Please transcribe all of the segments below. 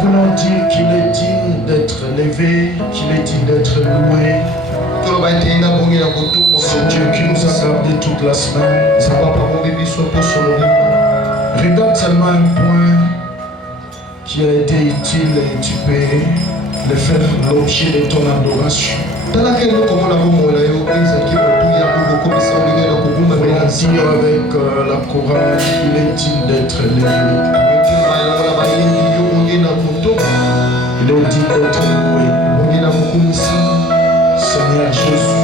voulons dire qu'il est digne d'être élevé, qu'il est digne d'être loué. C'est Dieu qui nous a gardé toute la semaine. Regarde seulement un point qui a été utile et tu peux le faire l'objet de ton adoration. Voulons dire avec la chorale, il est digne d'être élevé. Il est digne d'être loué. Seigneur Jésus.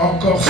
Encore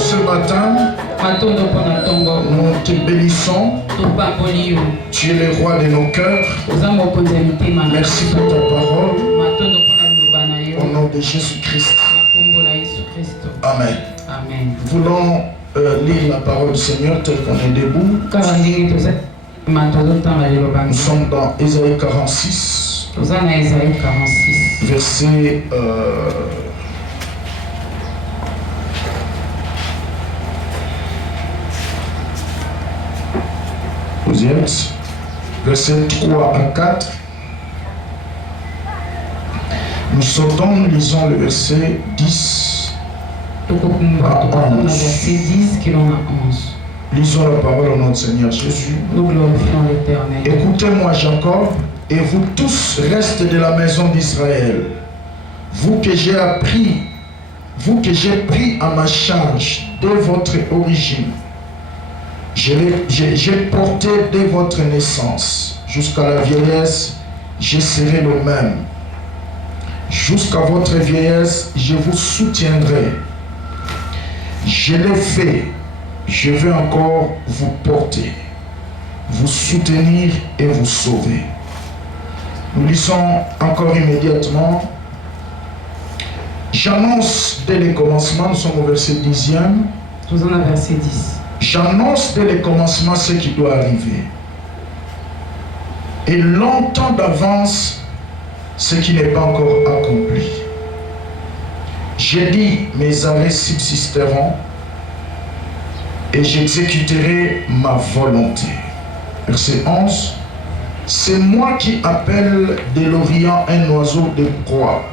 ce matin. Nous te bénissons. Tu es le roi de nos cœurs. Merci pour ta parole. Au nom de Jésus-Christ. Amen. Nous voulons lire la parole du Seigneur telle qu'on est debout. Nous sommes dans Ésaïe 46. Verset verset 3 à 4. Nous sautons, nous lisons le verset 10 à 11. Lisons la parole au nom du Seigneur Jésus. Écoutez-moi Jacob et vous tous restes de la maison d'Israël, vous que j'ai pris à ma charge dès votre origine. J'ai porté dès votre naissance. Jusqu'à la vieillesse, je serai le même. Jusqu'à votre vieillesse, je vous soutiendrai. Je l'ai fait. Je vais encore vous porter, vous soutenir et vous sauver. Nous lisons encore immédiatement J'annonce dès les commencements, nous sommes au verset 10e. Nous en avons verset 10. J'annonce dès les commencements ce qui doit arriver. Et longtemps d'avance ce qui n'est pas encore accompli. J'ai dit, mes arrêts subsisteront et j'exécuterai ma volonté. Verset 11. C'est moi qui appelle de l'Orient un oiseau de proie,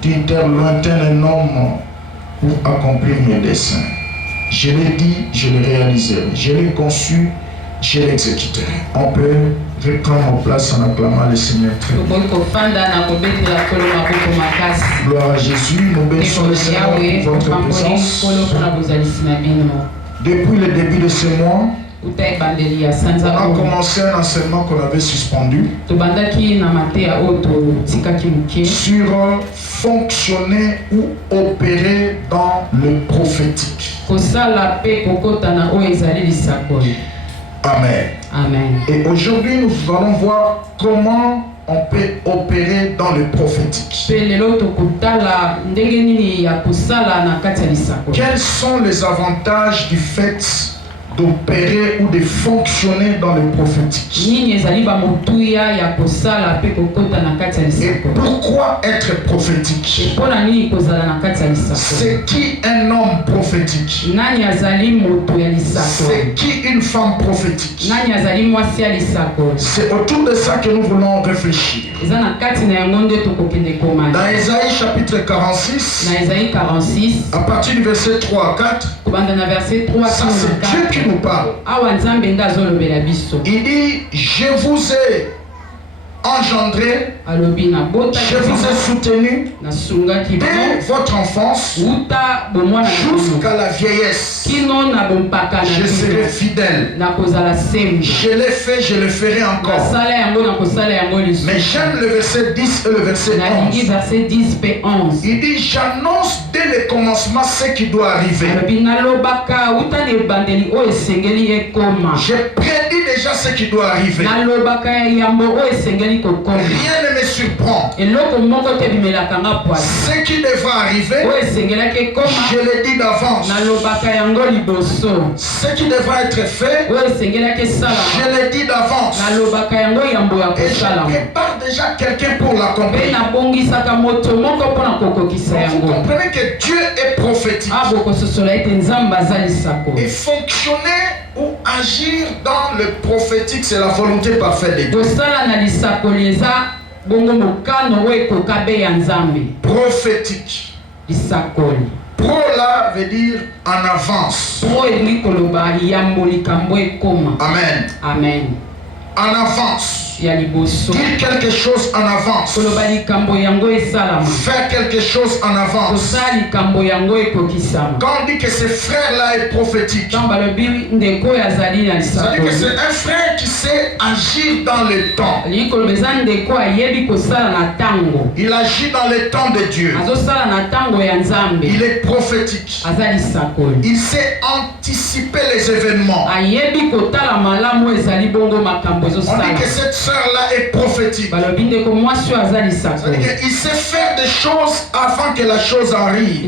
d'une terre lointaine un homme pour accomplir mes desseins. Je l'ai dit, je l'ai réalisé. Je l'ai conçu, je l'exécuterai. On peut reprendre en place en acclamant le Seigneur très bien. Gloire à Jésus, nous bénissons le Seigneur pour votre présence. Depuis le début de ce mois, on a commencé un enseignement qu'on avait suspendu sur fonctionner ou opérer dans le prophétique. Amen. Amen. Et aujourd'hui, nous allons voir comment on peut opérer dans le prophétique. Quels sont les avantages du fait d'opérer ou de fonctionner dans le prophétique? Et pourquoi être prophétique? C'est qui un homme prophétique? C'est qui une femme prophétique? C'est autour de ça que nous voulons réfléchir. Dans Ésaïe chapitre 46, à partir du verset 3 à 4, ça c'est Dieu qui nous parle. Il dit, je vous ai engendré, je vous ai soutenu dès votre enfance jusqu'à la vieillesse. Je serai fidèle. Je l'ai fait, je le ferai encore. Mais j'aime le verset 10 et le verset 11. Il dit, j'annonce dès le commencement ce qui doit arriver. Je prédis déjà ce qui doit arriver. Rien ne me surprend. Ce qui devra arriver, je le dis d'avance. Ce qui devra être fait, je le dis d'avance. Et je prépare déjà quelqu'un pour l'accomplir. Vous comprenez que Dieu est prophétique. Et fonctionner ou agir dans le prophétique, c'est la volonté parfaite de Dieu. Prophétique. Pro là veut dire en avance. Amen. Amen. En avance. Dire quelque chose en avance. Faire quelque chose en avance. Quand on dit que ce frère-là est prophétique, ça veut dire que c'est un frère qui sait agir dans le temps. Il agit dans le temps de Dieu. Il est prophétique. Il sait anticiper les événements. On dit que cette sœur-là est prophétique. Il sait faire des choses avant que la chose arrive.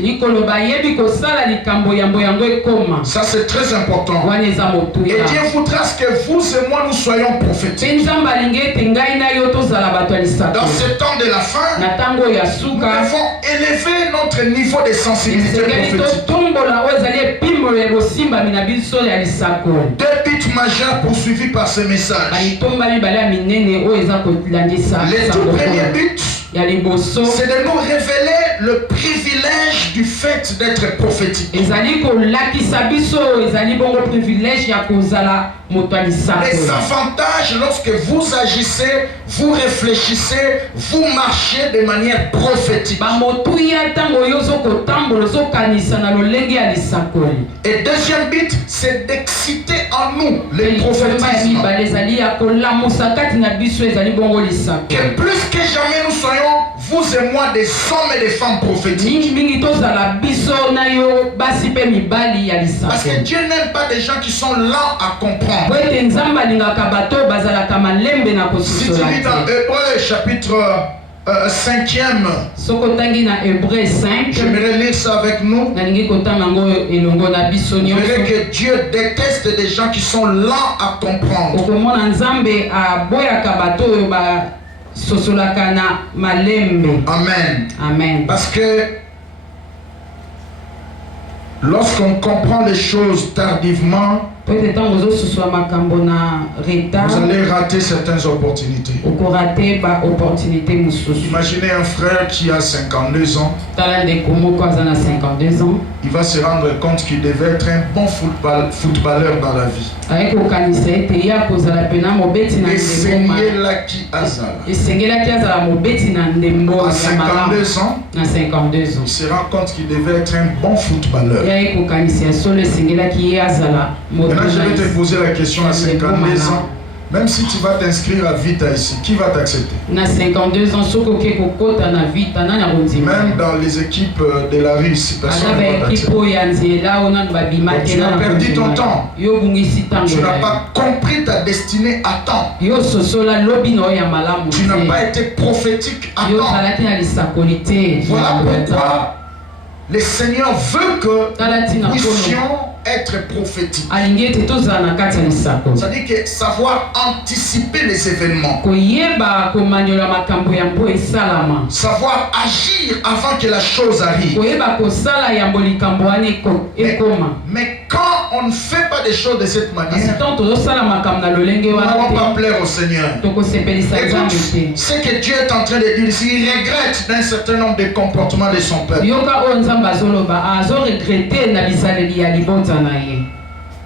Ça c'est très important. Et Dieu voudra que vous et moi nous soyons prophétiques. Dans ce temps de la fin, nous devons élever notre niveau de sensibilité prophétique. Deux buts majeurs poursuivis par ce message. Le tout premier but, c'est de nous révéler le privilège du fait d'être prophétique. Les avantages lorsque vous agissez, vous réfléchissez, vous marchez de manière prophétique. Et deuxième but, c'est d'exciter en nous les prophétismes. Que plus que jamais nous soyons, vous et moi, des hommes et des femmes prophétiques. Parce que Dieu n'aime pas des gens qui sont lents à comprendre. Si tu lis dans Hébreux chapitre 5e. Hébreux 5. J'aimerais lire ça avec nous. Vous verrez que Dieu déteste des gens qui sont lents à comprendre. Amen. Amen. Parce que lorsqu'on comprend les choses tardivement, vous allez rater certaines opportunités. Imaginez un frère qui a 52 ans. Il va se rendre compte qu'il devait être un bon footballeur dans la vie. Et Seigneur Laki Azala. À 52 ans, il se rend compte qu'il devait être un bon footballeur. Maintenant, je vais te poser la question à 52 ans. Même si tu vas t'inscrire à Vita ici, qui va t'accepter? Même dans les équipes de la rue ici, personne ne va t'accepter. Tu as perdu ton temps. Tu n'as pas compris ta destinée à temps. Tu n'as pas été prophétique à temps. Voilà pourquoi le Seigneur veut que nous puissions être prophétique. C'est-à-dire que savoir anticiper les événements. Savoir agir avant que la chose arrive. Mais quand on ne fait pas des choses de cette manière, on ne va pas plaire au Seigneur. Écoute, ce que Dieu est en train de dire ici, il regrette d'un certain nombre de comportements de son peuple.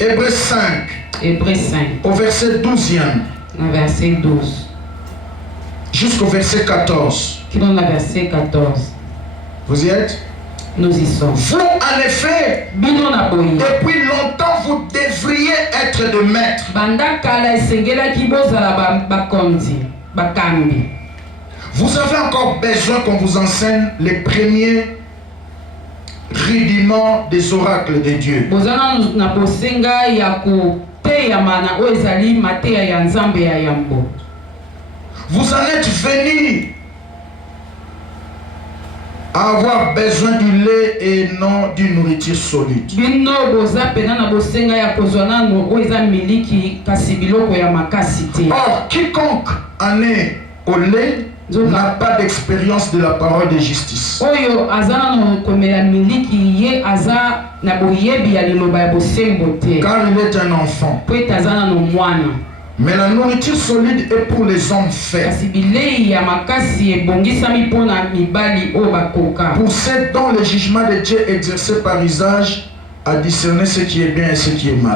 Hébreux 5. Au verset 12e. Verset 12. Jusqu'au verset 14. Vous y êtes? Nous y sommes. Vous, en effet, depuis longtemps, vous devriez être de maître. Vous avez encore besoin qu'on vous enseigne les premiers rudiments des oracles de Dieu. Vous en êtes venus à avoir besoin du lait et non d'une nourriture solide. Or, quiconque en est au lait n'a pas d'expérience de la parole de justice. Car il est un enfant. Mais la nourriture solide est pour les hommes faits. Pour ceux dont le jugement de Dieu exercé par usage à discerner ce qui est bien et ce qui est mal.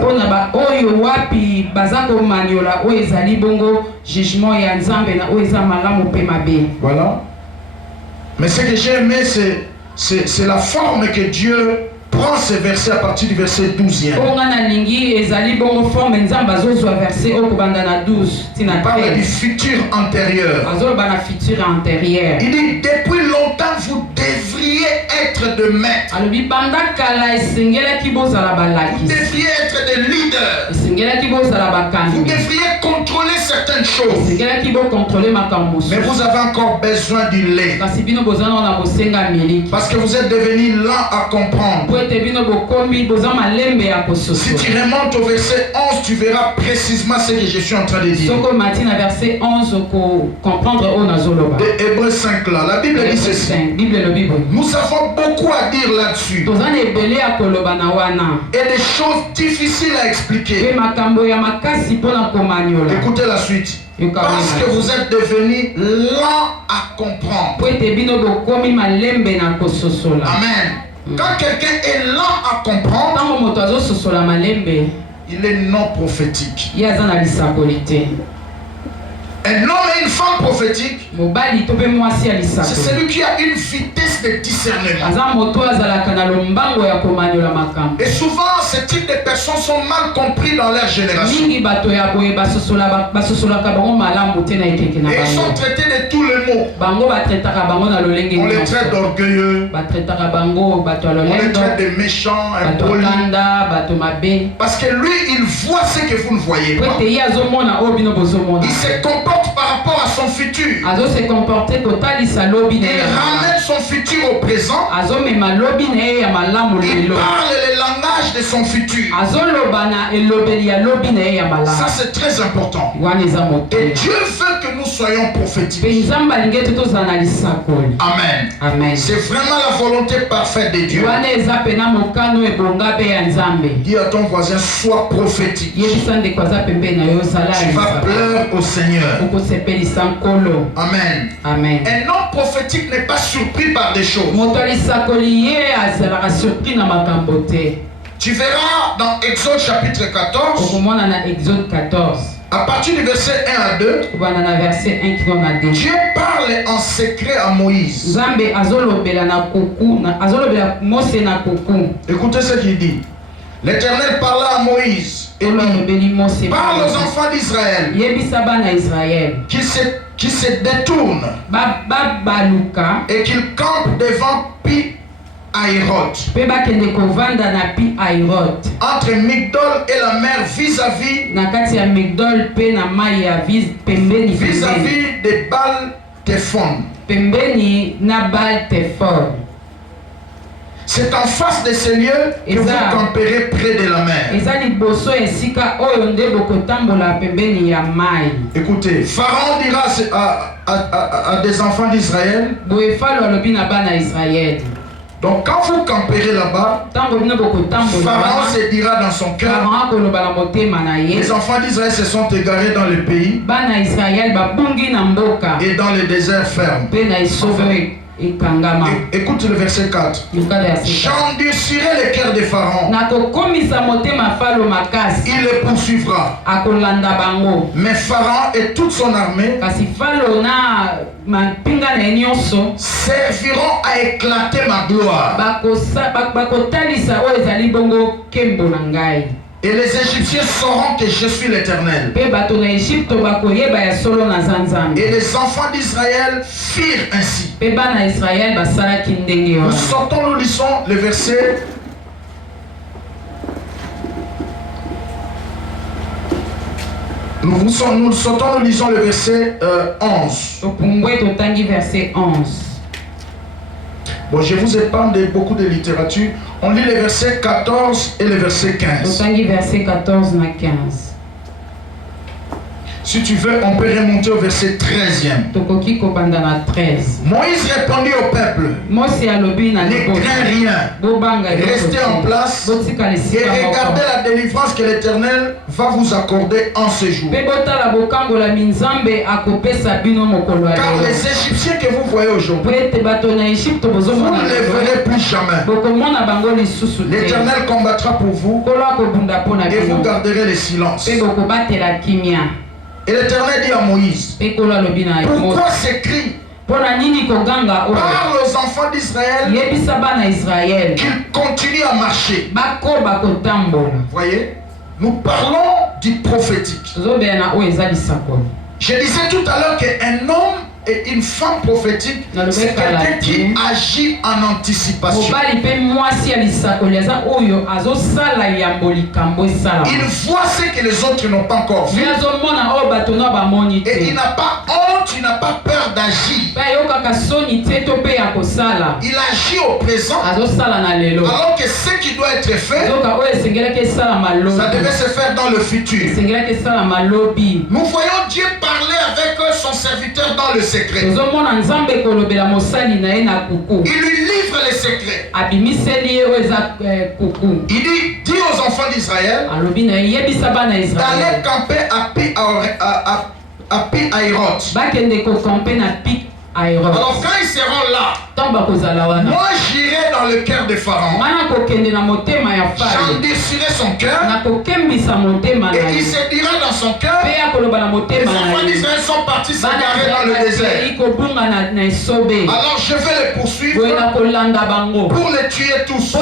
Voilà. Mais ce que j'ai aimé, c'est la forme que Dieu prend ces versets à partir du verset 12e. Il parle du futur antérieur. Il dit, depuis longtemps, vous devriez être de maître. Vous devriez être des leaders. Vous devriez contrôler certaines choses. Mais vous avez encore besoin du lait. Parce que vous êtes devenus lents à comprendre. Si tu remontes au verset 11, tu verras précisément ce que je suis en train de dire. De Hébreux 5 là, la Bible dit ceci. Nous avons beaucoup à dire là-dessus. Et des choses difficiles à expliquer. Écoutez la suite. Parce que vous êtes devenus lents à comprendre. Amen. Quand quelqu'un est lent à comprendre, il est non prophétique. Un homme et une femme prophétique, c'est celui qui a une vitesse de discernement. Et souvent, ce type de personnes sont mal compris dans leur génération. Et ils sont traités de tous les mots. On les traite d'orgueilleux. On les traite de méchants, impolis. Parce que lui, il voit ce que vous ne voyez pas. Il se comporte par rapport à son futur. Il ramène son futur au présent. Il parle le langage de son futur. Ça c'est très important. Et Dieu veut que nous soyons prophétiques. Amen. Amen. C'est vraiment la volonté parfaite de Dieu. Dis à ton voisin, sois prophétique. Tu vas pleurer au Seigneur. Amen. Amen. Un homme prophétique n'est pas surpris par des choses. Tu verras dans Exode chapitre 14. À partir du verset 1 à 2, Dieu parle en secret à Moïse. Écoutez ce qu'il dit. L'Éternel parla à Moïse et dit, parle aux enfants d'Israël qui se détournent et qu'ils campent devant Pi-Hahiroth, entre Migdol et la mer vis-à-vis de Baal-Téphon. C'est en face de ces lieux que vous camperez près de la mer. Écoutez, Pharaon dira à des enfants d'Israël. Donc quand vous camperez là-bas, Pharaon se dira dans son cœur, les enfants d'Israël se sont égarés dans le pays et dans le désert ferme. Écoute le verset 4. J'endurcirai le cœur de Pharaon. Il les poursuivra. Mais Pharaon et toute son armée serviront à éclater ma gloire. Et les Égyptiens sauront que je suis l'Éternel. Et les enfants d'Israël firent ainsi. Nous sortons, nous lisons le verset. Nous sortons, nous lisons le verset 11. Bon, je vous épargne beaucoup de littérature. On lit les versets 14 et le verset 15. Si tu veux, on peut remonter au verset 13e. Moïse répondit au peuple, ne crains rien, restez en place et regardez la délivrance que l'Éternel va vous accorder en ce jour. Car les Égyptiens que vous voyez aujourd'hui, vous ne les verrez plus jamais. L'Éternel combattra pour vous et vous garderez le silence. Et l'Éternel dit à Moïse, pourquoi ces cris? Parle aux enfants d'Israël qu'ils continuent à marcher. Voyez, nous parlons du prophétique. Je disais tout à l'heure qu'un homme et une femme prophétique, c'est quelqu'un qui agit en anticipation. Il voit ce que les autres n'ont pas encore vu. Et il n'a pas honte, il n'a pas peur d'agir. Il agit au présent, alors que ce qui doit être fait, ça devait se faire dans le futur. Nous voyons Dieu parler avec son serviteur dans le secret. Il lui livre les secrets. Il dit, dis aux enfants d'Israël d'aller camper à Pi-Hahiroth. Alors quand ils seront là, moi j'irai dans le cœur de Pharaon. J'endurcirai son cœur. Et il se dira dans son cœur, les enfants d'Israël sont partis s'égarer dans le désert. Alors je vais les poursuivre pour les tuer tous.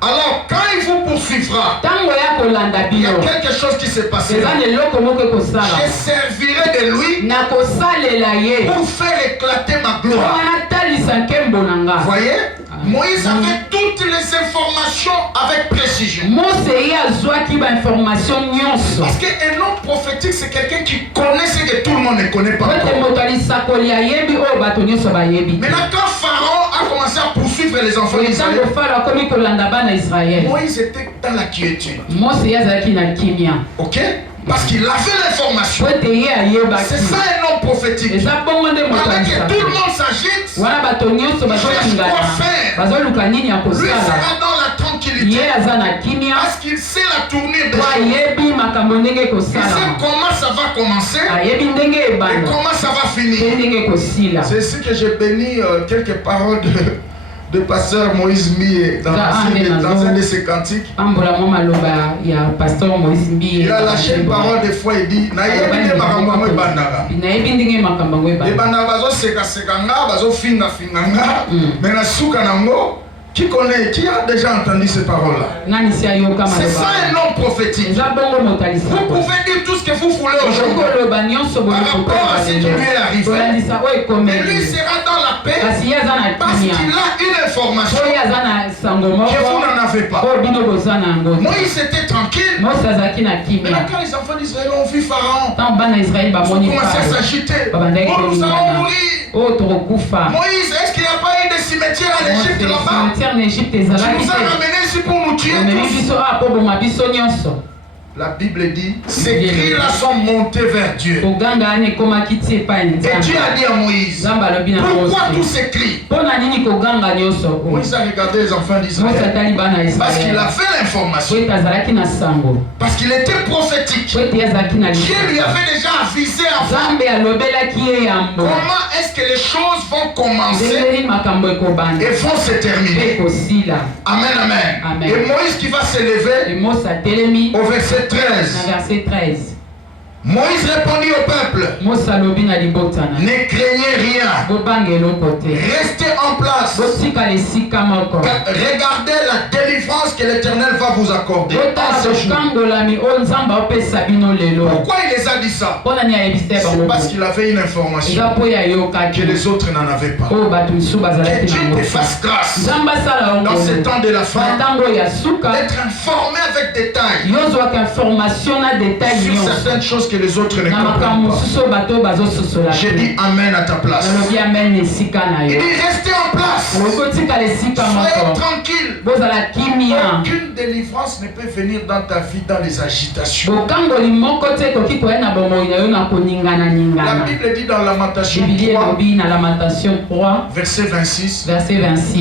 Alors quand il vous poursuivra, il y a quelque chose qui s'est passé. Je servirai de lui pour faire éclater ma gloire. Voyez? Moïse avait toutes les informations avec précision. Parce qu'un homme prophétique, c'est quelqu'un qui connaît ce que tout le monde ne connaît pas encore. Maintenant, quand Pharaon a commencé à poursuivre les enfants d'Israël, Moïse était dans la quiétude. Ok? Parce qu'il avait l'information. C'est ça un homme prophétique. Pendant que tout le monde s'agite, il cherche quoi faire. Lui sera dans la tranquillité. Parce qu'il sait la tournure des choses. Il sait comment ça va commencer et comment ça va finir. C'est ici que j'ai béni quelques paroles de pasteur Moïse Mie dans un de ses cantiques. Il a lâché une parole des fois, il dit qui connaît, qui a déjà entendu ces paroles-là? C'est ça un homme prophétique. Vous pouvez dire tout ce que vous voulez aujourd'hui par rapport à ce qui lui est arrivé. Mais lui sera dans la paix parce qu'il a une information que vous n'en avez pas. Moïse était tranquille. Maintenant, quand les enfants d'Israël ont vu Pharaon, ils ont commencé à s'agiter. Nous allons mourir. Moïse, est-ce qu'il n'y a pas eu de cimetière en Égypte là-bas? Tu nous as ramenés ici pour nous tuer tous. La Bible dit, ces cris-là sont montés vers Dieu. Et Dieu a dit à Moïse, pourquoi tous ces cris? Moïse a regardé les enfants d'Israël parce qu'il a fait l'information, parce qu'il était prophétique. Dieu lui avait déjà avisé avant comment est-ce que les choses vont commencer et vont se terminer. Amen, amen. Et Moïse qui va se lever au verset 13. Moïse répondit au peuple, ne craignez rien, restez en place, regardez la délivrance que l'Éternel va vous accorder. Pourquoi il les a dit ça? C'est parce qu'il avait une information que les autres n'en avaient pas. Que Dieu te fasse grâce dans ce temps de la fin d'être informé avec détail sur certaines choses que les autres ne comprennent pas. J'ai dit amen à ta place. Il dit restez en place. Soyez tranquille. Aucune délivrance ne peut venir dans ta vie dans les agitations. La Bible dit dans Lamentation 3, verset 26,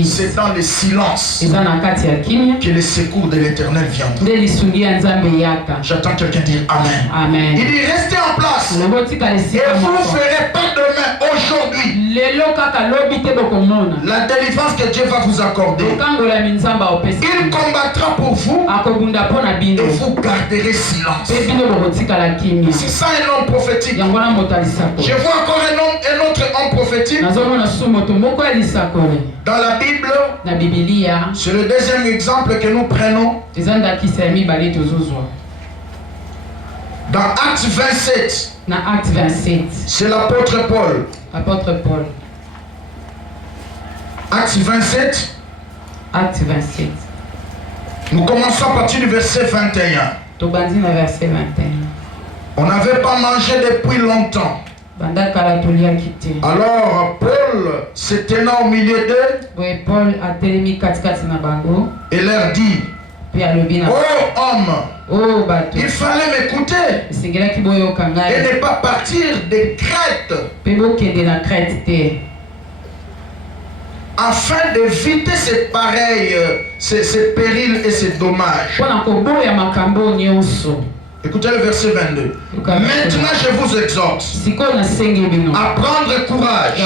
c'est dans le silence que les secours de l'Éternel viendront. J'attends quelqu'un dire amen. Il dit restez en place et vous ne ferez pas demain, aujourd'hui, la délivrance que Dieu va vous accorder. Il combattra pour vous et vous garderez silence. C'est ça un homme prophétique. Je vois encore un autre homme prophétique dans la Bible. C'est le deuxième exemple que nous prenons dans Acte 27. C'est l'apôtre Paul. Acte 27. Nous commençons à partir du verset 21. On n'avait pas mangé depuis longtemps. Alors Paul se tenant au milieu d'eux et leur dit, oh homme, il fallait m'écouter et ne pas partir de Crète afin d'éviter ces périls et ces dommages. Écoutez le verset 22. Maintenant je vous exhorte à prendre courage,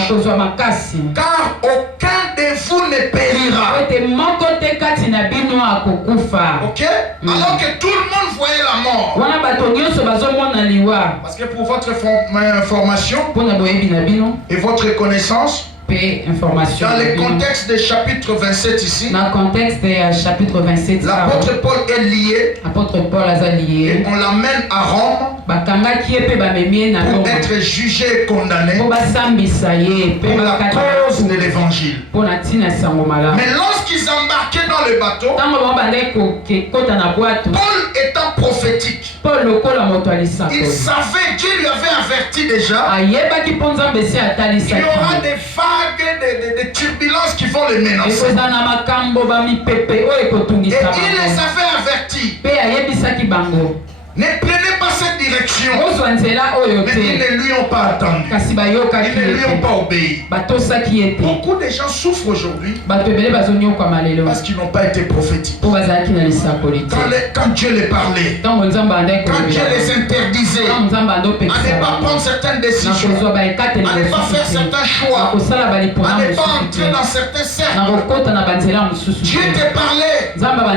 car aucun de vous ne périra. Ok? Alors que tout le monde voyait la mort. Parce que pour votre information et votre connaissance, information. Dans le contexte du chapitre 27 ici, dans le contexte du chapitre 27, l'apôtre Paul est lié. L'apôtre Paul est lié. Et on l'amène à Rome pour être jugé et condamné pour la cause de l'évangile. Mais lorsqu'ils embarquaient dans le bateau, Paul étant prophétique, il savait, Dieu lui avait averti déjà, il y aura des vagues, des turbulences qui vont le menacer. Et il les avait avertis. Ne prenez pas cette direction. Mais ils ne lui ont pas attendu. Ils ne lui ont pas obéi. Beaucoup de gens souffrent aujourd'hui parce qu'ils n'ont pas été prophétiques. Quand Dieu les parlait, quand Dieu les interdisait à ne pas prendre certaines décisions, à ne pas faire certains choix, à ne pas entrer dans certains cercles, Dieu te parlait par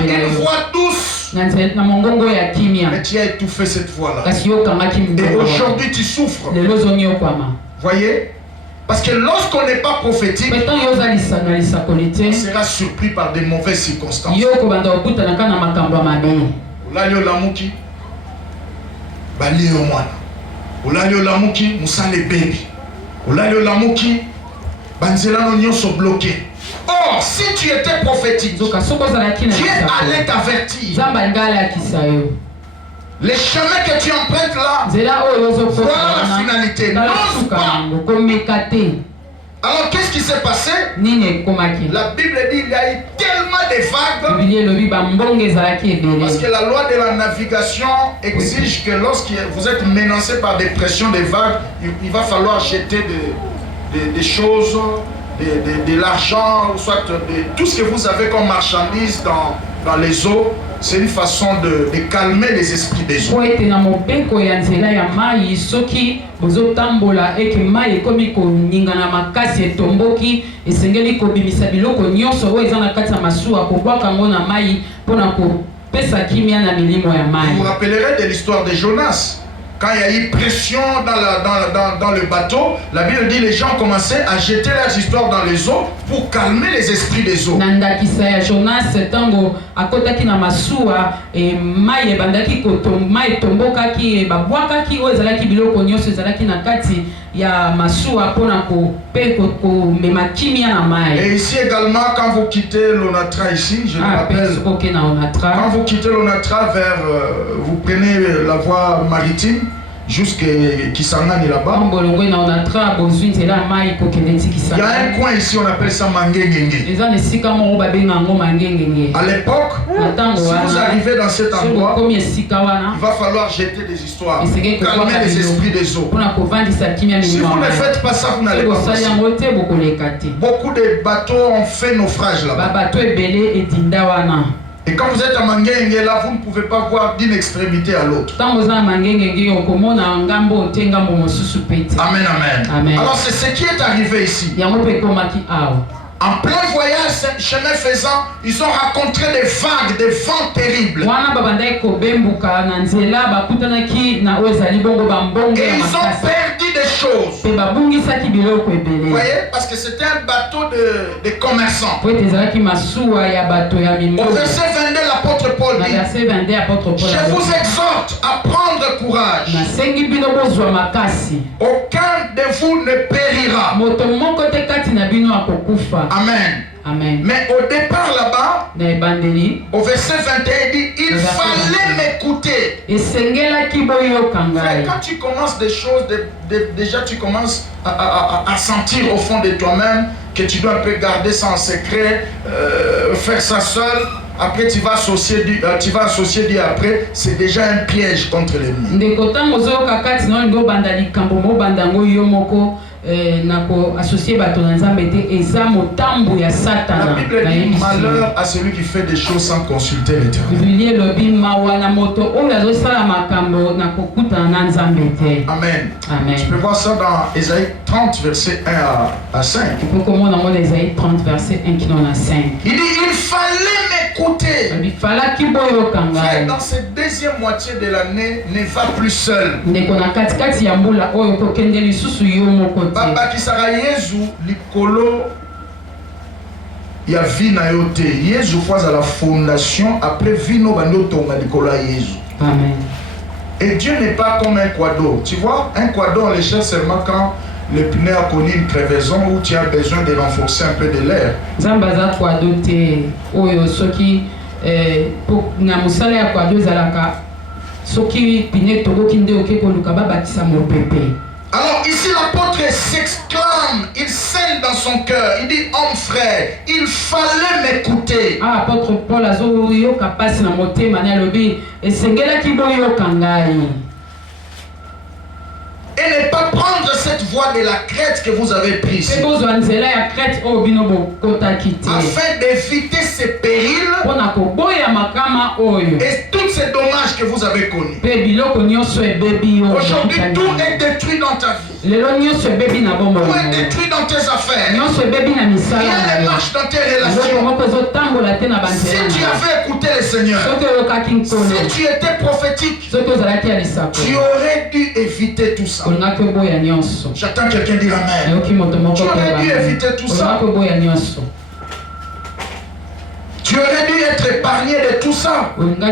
une voix douce. Mais tu as étouffé cette voix-là. Et aujourd'hui tu souffres. Voyez? Parce que lorsqu'on n'est pas prophétique, on sera surpris par des mauvaises circonstances. Or, si tu étais prophétique, Dieu allait t'avertir. Les chemins que tu empruntes là, voilà la finalité. N'ose pas. Alors, qu'est-ce qui s'est passé? La Bible dit qu'il y a eu tellement de vagues. Parce que la loi de la navigation exige que lorsque vous êtes menacé par des pressions de vagues, il va falloir jeter des choses, de l'argent, soit tout ce que vous avez comme marchandise dans les eaux. C'est une façon de calmer les esprits des eaux. Vous vous rappellerez de l'histoire de Jonas. Quand il y a eu pression dans le bateau, la Bible dit que les gens commençaient à jeter leurs histoires dans les eaux pour calmer les esprits des eaux. Et ici également, quand vous quittez l'Onatra ici, je me rappelle, quand vous quittez l'Onatra vous prenez la voie maritime jusqu'à Kisangani là-bas. Il y a un coin ici, on appelle ça Mangengenge. À l'époque, si vous arrivez dans cet endroit, il va falloir jeter des histoires, calmer les esprits des eaux. Si vous ne faites pas ça, vous n'allez pas passer. Beaucoup de bateaux ont fait naufrage là-bas. Et quand vous êtes à Mangenge, là, vous ne pouvez pas voir d'une extrémité à l'autre. Amen, amen. Alors c'est ce qui est arrivé ici. En plein voyage, chemin faisant, ils ont rencontré des vagues, des vents terribles. Et ils ont perdu des choses. Vous voyez, parce que c'était un bateau de commerçants. Au verset 22, l'apôtre Paul dit: je vous exhorte à prendre courage. Aucun de vous ne périra. Amen. Amen. Mais au départ là-bas, au verset 21, il dit: il fallait m'écouter. Quand tu commences des choses, déjà tu commences à sentir au fond de toi-même que tu dois un peu garder ça en secret, faire ça seul. Après tu vas associer Dieu après, c'est déjà un piège contre l'ennemi. La Bible dit: malheur à celui qui fait des choses sans consulter l'Éternel. Amen. Amen. Tu peux voir ça dans Ésaïe 30 verset 1 à 5. Il dit: il fallait écouter. Frère, dans cette deuxième moitié de l'année, ne va plus seul. Baba Kisara Yezu, Likolo, il y a vie na yote. Yezu fois à la fondation, après vino bando tonga Likolo Yezu. Amen. Et Dieu n'est pas comme un quado. Tu vois, un quado on le cherche seulement quand le pneu a connu une crevaison où tu as besoin de renforcer un peu de l'air. Zambaza quado te oyo soki pour na musala ya quado zalaka soki pine togo kinde oke koluka babakisa mopepe. Alors ici l'apôtre s'exclame, il scène dans son cœur, il dit homme frère, il fallait m'écouter. Ah, apôtre Paul azo yo kapasi na motema na lobi esengela kiboyo kangai. Et ne pas prendre cette voie de la crête que vous avez prise. Afin d'éviter ces périls et tous ces dommages que vous avez connus. Aujourd'hui, tout est détruit dans ta vie. Tout est détruit dans tes affaires. Rien ne marche dans tes relations. Si tu avais écouté le Seigneur, si tu étais prophétique, tu aurais dû éviter tout ça. J'attends quelqu'un dire amen. Tu aurais dû éviter tout ça. Tu aurais dû être épargné de tout ça. Maintenant,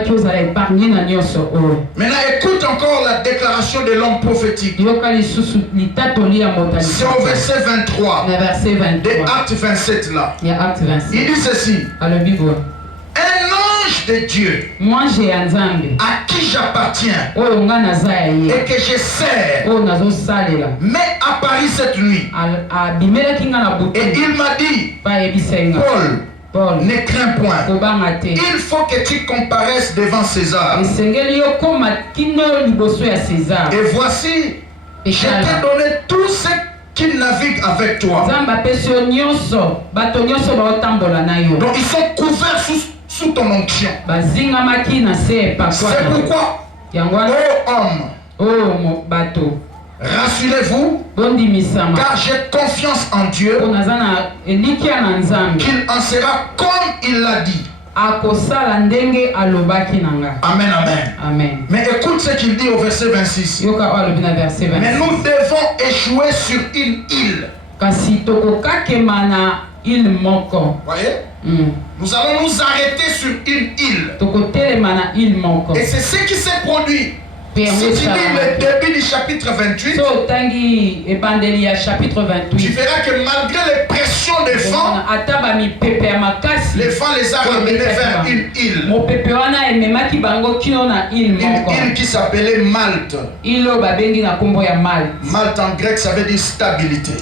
écoute encore la déclaration de l'homme prophétique. C'est au verset 23. Des Actes 27 là. Il dit ceci. Un ange de Dieu à qui j'appartiens et que je sers m'est apparu cette nuit. Et il m'a dit, Paul, ne crains point. Il faut que tu comparaisses devant César. Et voici, je t'ai donné tous ceux qui naviguent avec toi. Donc ils sont couverts sous ton onction. C'est pourquoi, ô homme, rassurez-vous, car j'ai confiance en Dieu qu'il en sera comme il l'a dit. Amen, amen. Mais écoute ce qu'il dit au verset 26. Mais nous devons échouer sur une île. Voyez? Nous allons nous arrêter sur une île. Et c'est ce qui s'est produit. Si tu lis le début du chapitre 28, tu verras que malgré les pressions des vents, les vents les a ramenés vers une île. Une île qui s'appelait Malte. Malte en grec, ça veut dire stabilité.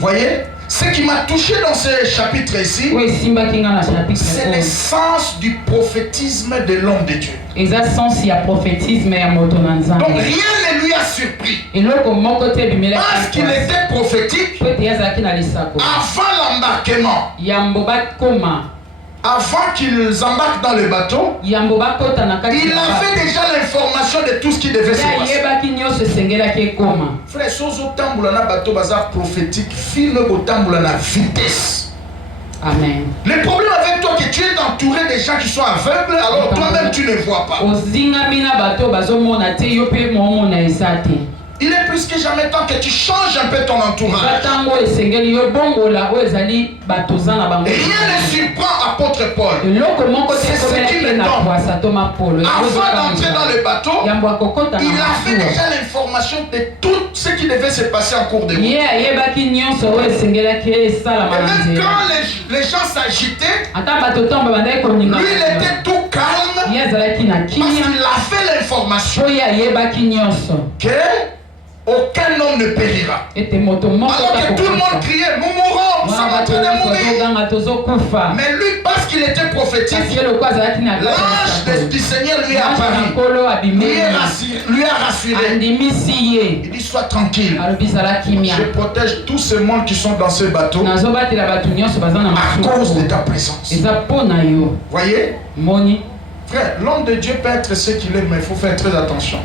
Voyez? Ce qui m'a touché dans ce chapitre ici, c'est l'essence du prophétisme de l'homme de Dieu. Donc rien ne lui a surpris. Parce qu'il était prophétique, avant l'embarquement, avant qu'ils embarquent dans le bateau, il avait déjà l'information de tout ce qui devait se passer. Frère, sozo tamboula na bateau bazar prophétique, film au tamboula na vitesse. Amen. Le problème avec toi, que tu es entouré des gens qui sont aveugles, alors toi-même tu ne vois pas. Il est plus que jamais temps que tu changes un peu ton entourage. Rien ne surprend apôtre Paul. C'est ce qui le tombe. Avant d'entrer dans le bateau, il avait déjà l'information de tout ce qui devait se passer en cours de route. Et même quand les gens s'agitaient, lui il était tout calme parce qu'il avait l'information que aucun homme ne périra. Alors que tout le monde criait, nous mourrons, nous sommes en train de mourir. Mais lui, parce qu'il était prophétique, l'ange du Seigneur lui a apparu, lui a rassuré. Il dit, sois tranquille. Je protège tout ce monde qui sont dans ce bateau à cause de ta présence. Voyez? Frère, l'homme de Dieu peut être ce qu'il est, mais il faut faire très attention.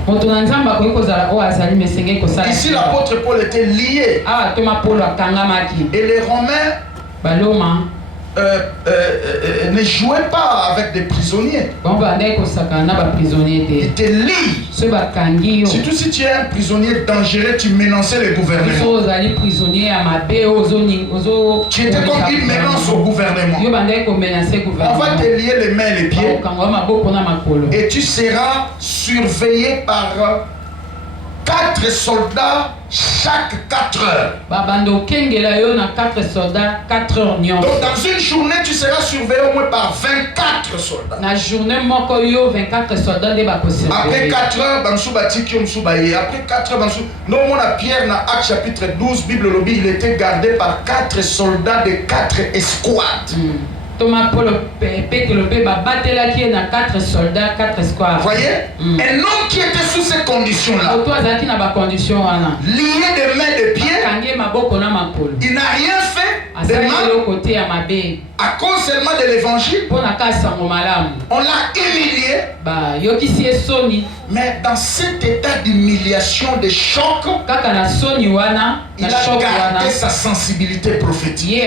Ici, l'apôtre Paul était lié. Et les Romains ne jouez pas avec des prisonniers. Ils te lient. Surtout si tu es un prisonnier dangereux, tu menaçais le gouvernement. Tu étais comme une menace au gouvernement. On va te lier les mains et les pieds. Et tu seras surveillé par 4 soldats chaque 4 heures. Donc dans une journée, tu seras surveillé au moins par 24 soldats. Après 4 heures, après 4 heures, non, Pierre, dans Actes chapitre 12, Bible lobby, il était gardé par 4 soldats de 4 escouades. Thomas Paul le batela qui est dans 4 soldats, 4 escouades. Voyez, un homme qui était sous ces conditions-là, lié de mains et de pieds, il n'a rien fait de mal à cause seulement de l'évangile. On l'a humilié. Mais dans cet état d'humiliation, de choc, il a gardé sa sensibilité prophétique.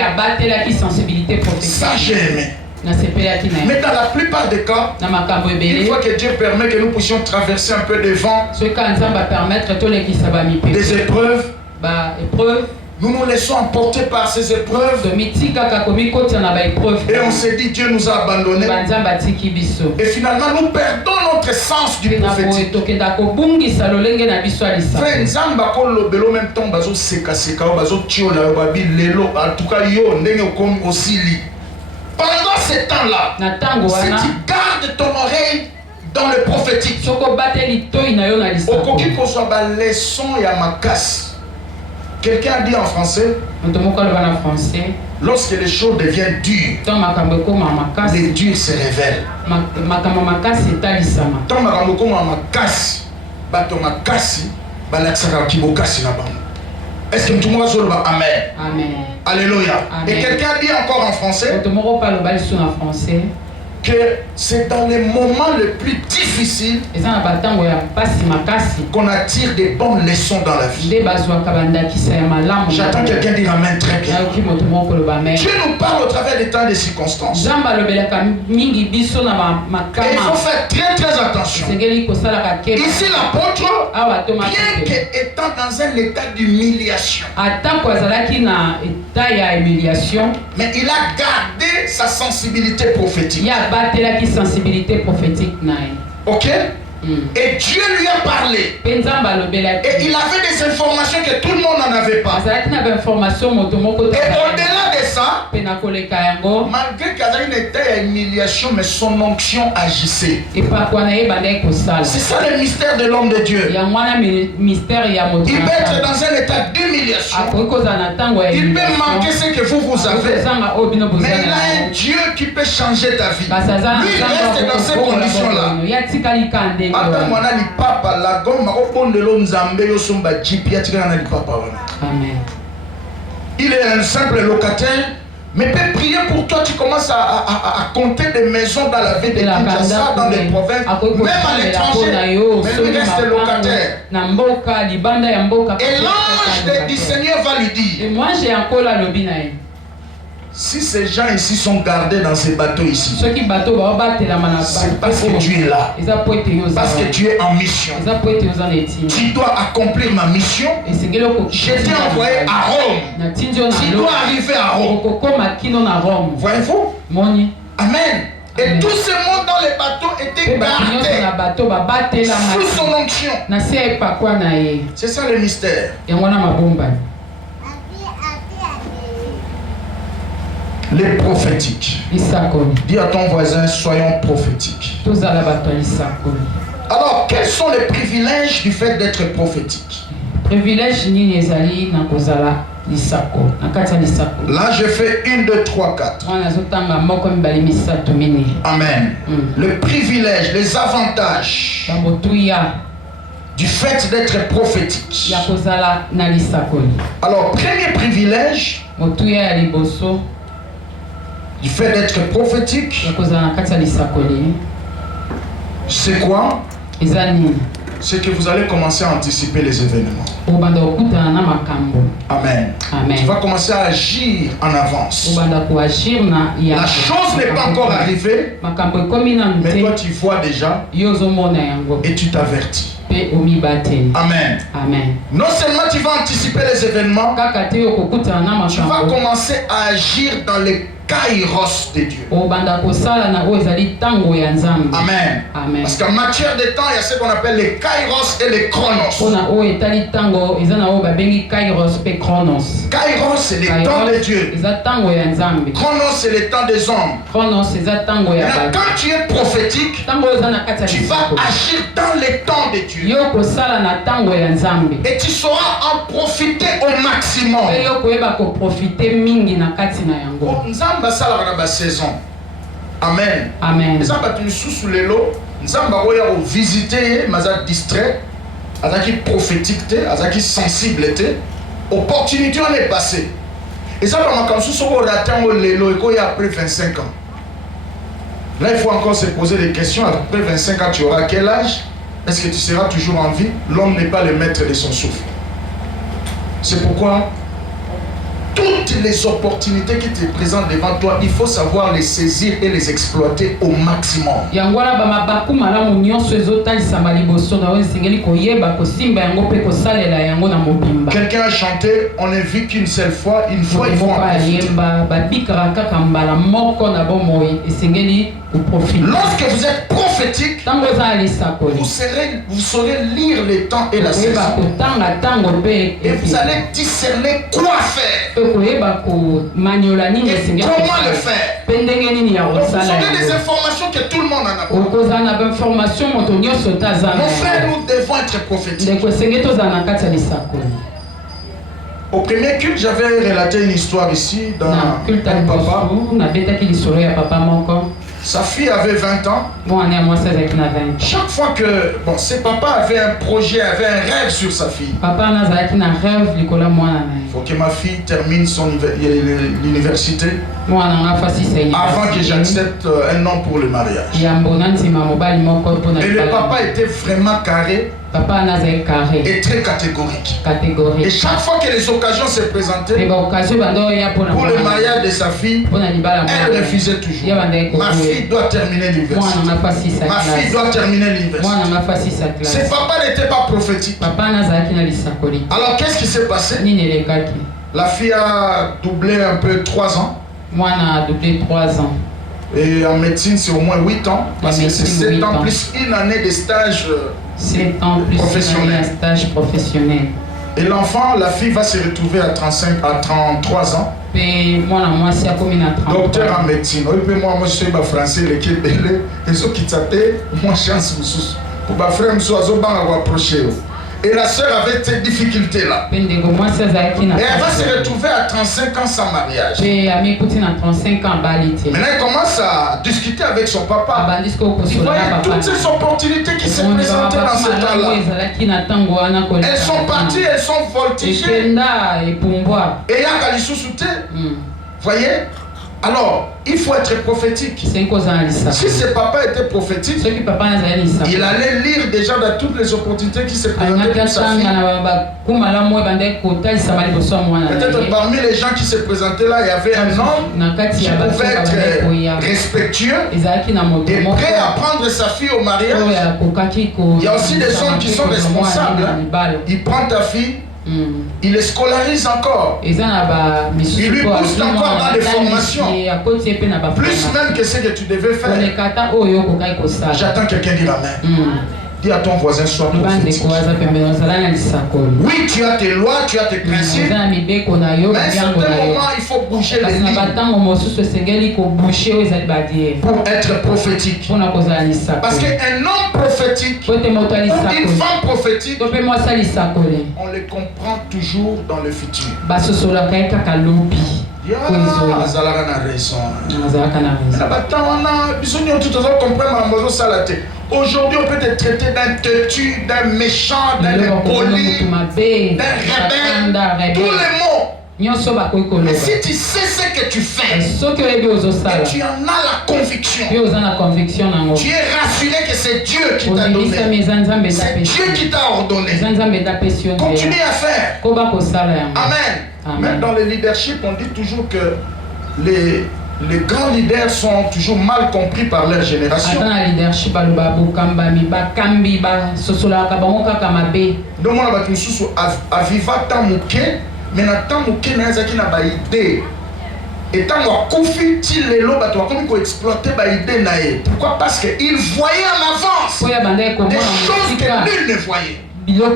Ça, j'ai aimé. Mais dans la plupart des cas, une fois que Dieu permet que nous puissions traverser un peu de vent, des épreuves, nous nous laissons emporter par ces épreuves. Et on s'est dit, Dieu nous a abandonnés. Et finalement, nous perdons notre sens du prophétique. Pendant ces temps-là, si tu gardes ton oreille dans le prophétique, quelqu'un dit en français, lorsque les choses deviennent dures, les durs se révèlent. Est-ce que tout le monde va amen? Amen. Alléluia. Et quelqu'un dit encore en français que c'est dans les moments les plus difficiles qu'on attire des bonnes leçons dans la vie. J'attends quelqu'un dire amen très bien. Dieu nous parle au travers des temps et des circonstances. Et il faut faire très très attention. Ici l'apôtre, bien qu'étant dans un état d'humiliation, mais il a gardé sa sensibilité prophétique. Ok? Et Dieu lui a parlé. Et il avait des informations que tout le monde n'en avait pas. Et au-delà de ça, malgré qu'il y avait une état d'humiliation, mais son onction agissait. C'est ça le mystère de l'homme de Dieu. Il peut être dans un état d'humiliation. Il peut manquer ce que vous avez. Mais il a un Dieu qui peut changer ta vie. Lui, il reste dans ces conditions-là. Il est un simple locataire, mais peut prier pour toi. Tu commences à compter des maisons dans la ville de Kinshasa, dans les provinces, même à l'étranger. Mais lui reste locataire. Et l'ange du Seigneur va lui dire, si ces gens ici sont gardés dans ces bateaux ici, c'est parce que tu es là. Parce que tu es en mission. Tu dois accomplir ma mission. Je t'ai envoyé à Rome. Tu dois arriver à Rome. Voyez-vous? Amen. Et tout ce monde dans les bateaux était gardé sous son onction. C'est ça le mystère. Les prophétiques. Dis à ton voisin, soyons prophétiques. Alors, quels sont les privilèges du fait d'être prophétique? Là, je fais 1, 2, 3, 4. Amen. Le privilège, les avantages du fait d'être prophétique. Alors, premier privilège du fait d'être prophétique, c'est quoi? C'est que vous allez commencer à anticiper les événements. Amen. Amen. Tu vas commencer à agir en avance. La chose n'est pas encore arrivée, mais toi tu vois déjà et tu t'avertis. Amen. Amen. Non seulement tu vas anticiper les événements, tu vas commencer à agir dans les kairos de Dieu. Amen. Amen. Parce qu'en matière de temps, il y a ce qu'on appelle les kairos et les chronos. Kairos, c'est les temps de Dieu. Chronos, c'est les temps des hommes. Maintenant, quand tu es prophétique, tu vas agir dans les temps de Dieu. Et tu sauras en profiter au maximum. Nzamba sala na ba saison. Amen. Amen. Nzamba tu sous les lots, nzamba oya o visiter, maza distrait, azaki prophétique té, azaki sensible té, opportunité on est passé. Et ça dans ma comme sous au ratin au lelo et quoi après 25 ans. Là il faut encore se poser des questions. Après 25 ans tu auras quel âge? Est-ce que tu seras toujours en vie? L'homme n'est pas le maître de son souffle. C'est pourquoi toutes les opportunités qui te présentent devant toi, il faut savoir les saisir et les exploiter au maximum. Quelqu'un a chanté, on ne vit qu'une seule fois, une fois il faut en profiter. Lorsque vous êtes prophétique, vous saurez lire les temps et la saison. Et vous allez discerner quoi faire. Et comment le faire. Donc vous aurez des informations que tout le monde en a. Mon frère, nous devons être prophétiques. Au premier culte, j'avais relaté une histoire ici d'un papa. Sa fille avait 20 ans. Chaque fois que ses papas avaient un projet, avaient un rêve sur sa fille. Il faut que ma fille termine l'université avant que j'accepte un homme pour le mariage. Et le papa était vraiment carré. Et très catégorique. Et chaque fois que les occasions se présentaient pour le mariage de sa fille, elle refusait toujours. Ma fille doit terminer l'université. Ma fille doit terminer l'université. Ses papas n'étaient pas prophétiques. Alors qu'est-ce qui s'est passé? La fille a doublé un peu 3 ans. Et en médecine, c'est au moins 8 ans. Parce que c'est 7 ans plus une année de stage. 7 ans plus un stage professionnel. Et l'enfant, la fille va se retrouver à 33 ans. Docteur en médecine. Moi, je suis français, les qui belé. Et ceux qui t'appellent, moi, chance, pour ma frère, je suis approcher. Et la sœur avait ces difficultés-là. Et elle va se retrouver à 35 ans sans mariage. Maintenant, elle commence à discuter avec son papa. Il voyait toutes ces opportunités qui se présentaient dans ce temps-là. Elles sont parties, elles sont voltigées. Et il y a Kalissousouté. Voyez? Alors, il faut être prophétique. Si ses papas étaient prophétiques, il allait lire déjà dans toutes les opportunités qui se présentaient pour sa fille. Peut-être parmi les gens qui se présentaient là, il y avait un homme qui pouvait être respectueux et prêt à prendre sa fille au mariage. Il y a aussi des hommes qui sont responsables. Il prend ta fille. Il les scolarise encore. Il lui booste encore dans les formations. Plus même que ce que tu devais faire. J'attends quelqu'un dire amen. Dis à ton voisin, sois prophétique. Oui, tu as tes lois, tu as tes principes. Mais à un certain moment, il faut bouger les lignes pour être prophétique. Parce qu'un homme prophétique ou une femme prophétique, on les comprend toujours dans le futur. Aujourd'hui, on peut te traiter d'un têtu, d'un méchant, d'un impoli, d'un rebelle. Tous les mots. Mais si tu sais ce que tu fais, et tu en as la conviction, tu es rassuré que c'est Dieu qui t'a donné, c'est Dieu qui t'a ordonné. Continue à faire. Amen. Même dans le leadership, on dit toujours que les grands leaders sont toujours mal compris par leur génération. Donc, on a dit Aviva Tamouké, mais Tamouké n'a pas idée. Et tant qu'on confie il lo bato comme qu'on exploiter ba idée naé. Pourquoi? Parce que il voyait en avance des choses que nul ne voyait. Il y a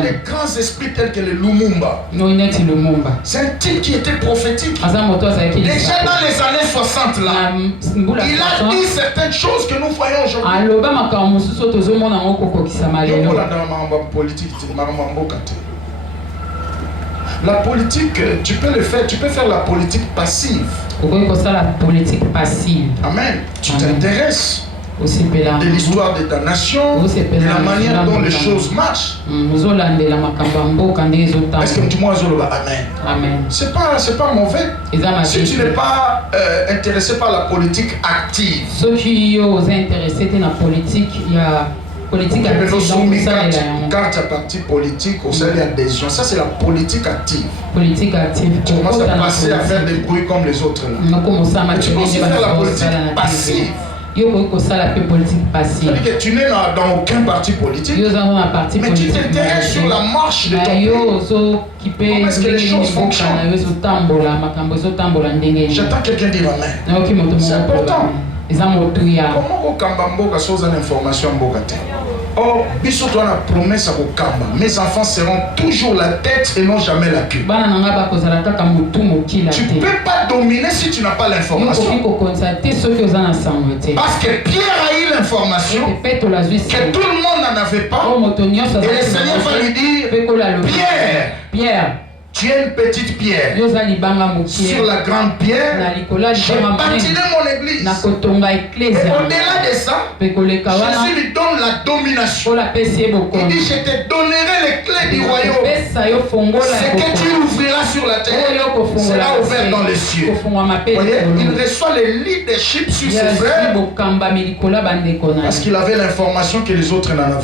des grands esprits tels que le Lumumba. C'est un type qui était prophétique. Déjà dans les années 60 là, il a dit certaines choses que nous voyons aujourd'hui. La politique, tu peux le faire, tu peux faire la politique passive. Amen. Tu t'intéresses de l'histoire de ta nation, de la manière dont les choses marchent. Est-ce que tu m'as dit amen? C'est pas mauvais. Si tu n'es pas intéressé par la politique active. Ceux qui sont intéressés par la politique, il y a politique active. Quand tu as parti politique, au sein de l'adhésion, ça c'est la politique active. Politique active. Tu commences à passer à faire des bruits comme les autres là. Tu peux aussi faire la politique passive. C'est-à-dire que tu n'es dans aucun parti politique, mais tu t'intéresses sur la marche de ton pays. Comment est-ce que les choses fonctionnent? J'attends quelqu'un dire amen. C'est important. Comment au Kambambo a chose d'information Mbokate? Oh, biso toi la promesse à Kamba. Mes enfants seront toujours la tête et non jamais la queue. Tu ne peux pas dominer si tu n'as pas l'information. Parce que Pierre a eu l'information que tout le monde n'en avait pas. Et le Seigneur va lui dire, Pierre, tu es une petite pierre sur la grande pierre. J'ai bâti mon église. Et au-delà de ça, Jésus lui donne la domination. Il dit, je te donnerai les clés du royaume. Ce que tu ouvriras sur la terre sera ouvert dans les cieux. Voyez, il reçoit le leadership sur ses frères parce qu'il avait l'information que les autres n'en avaient pas.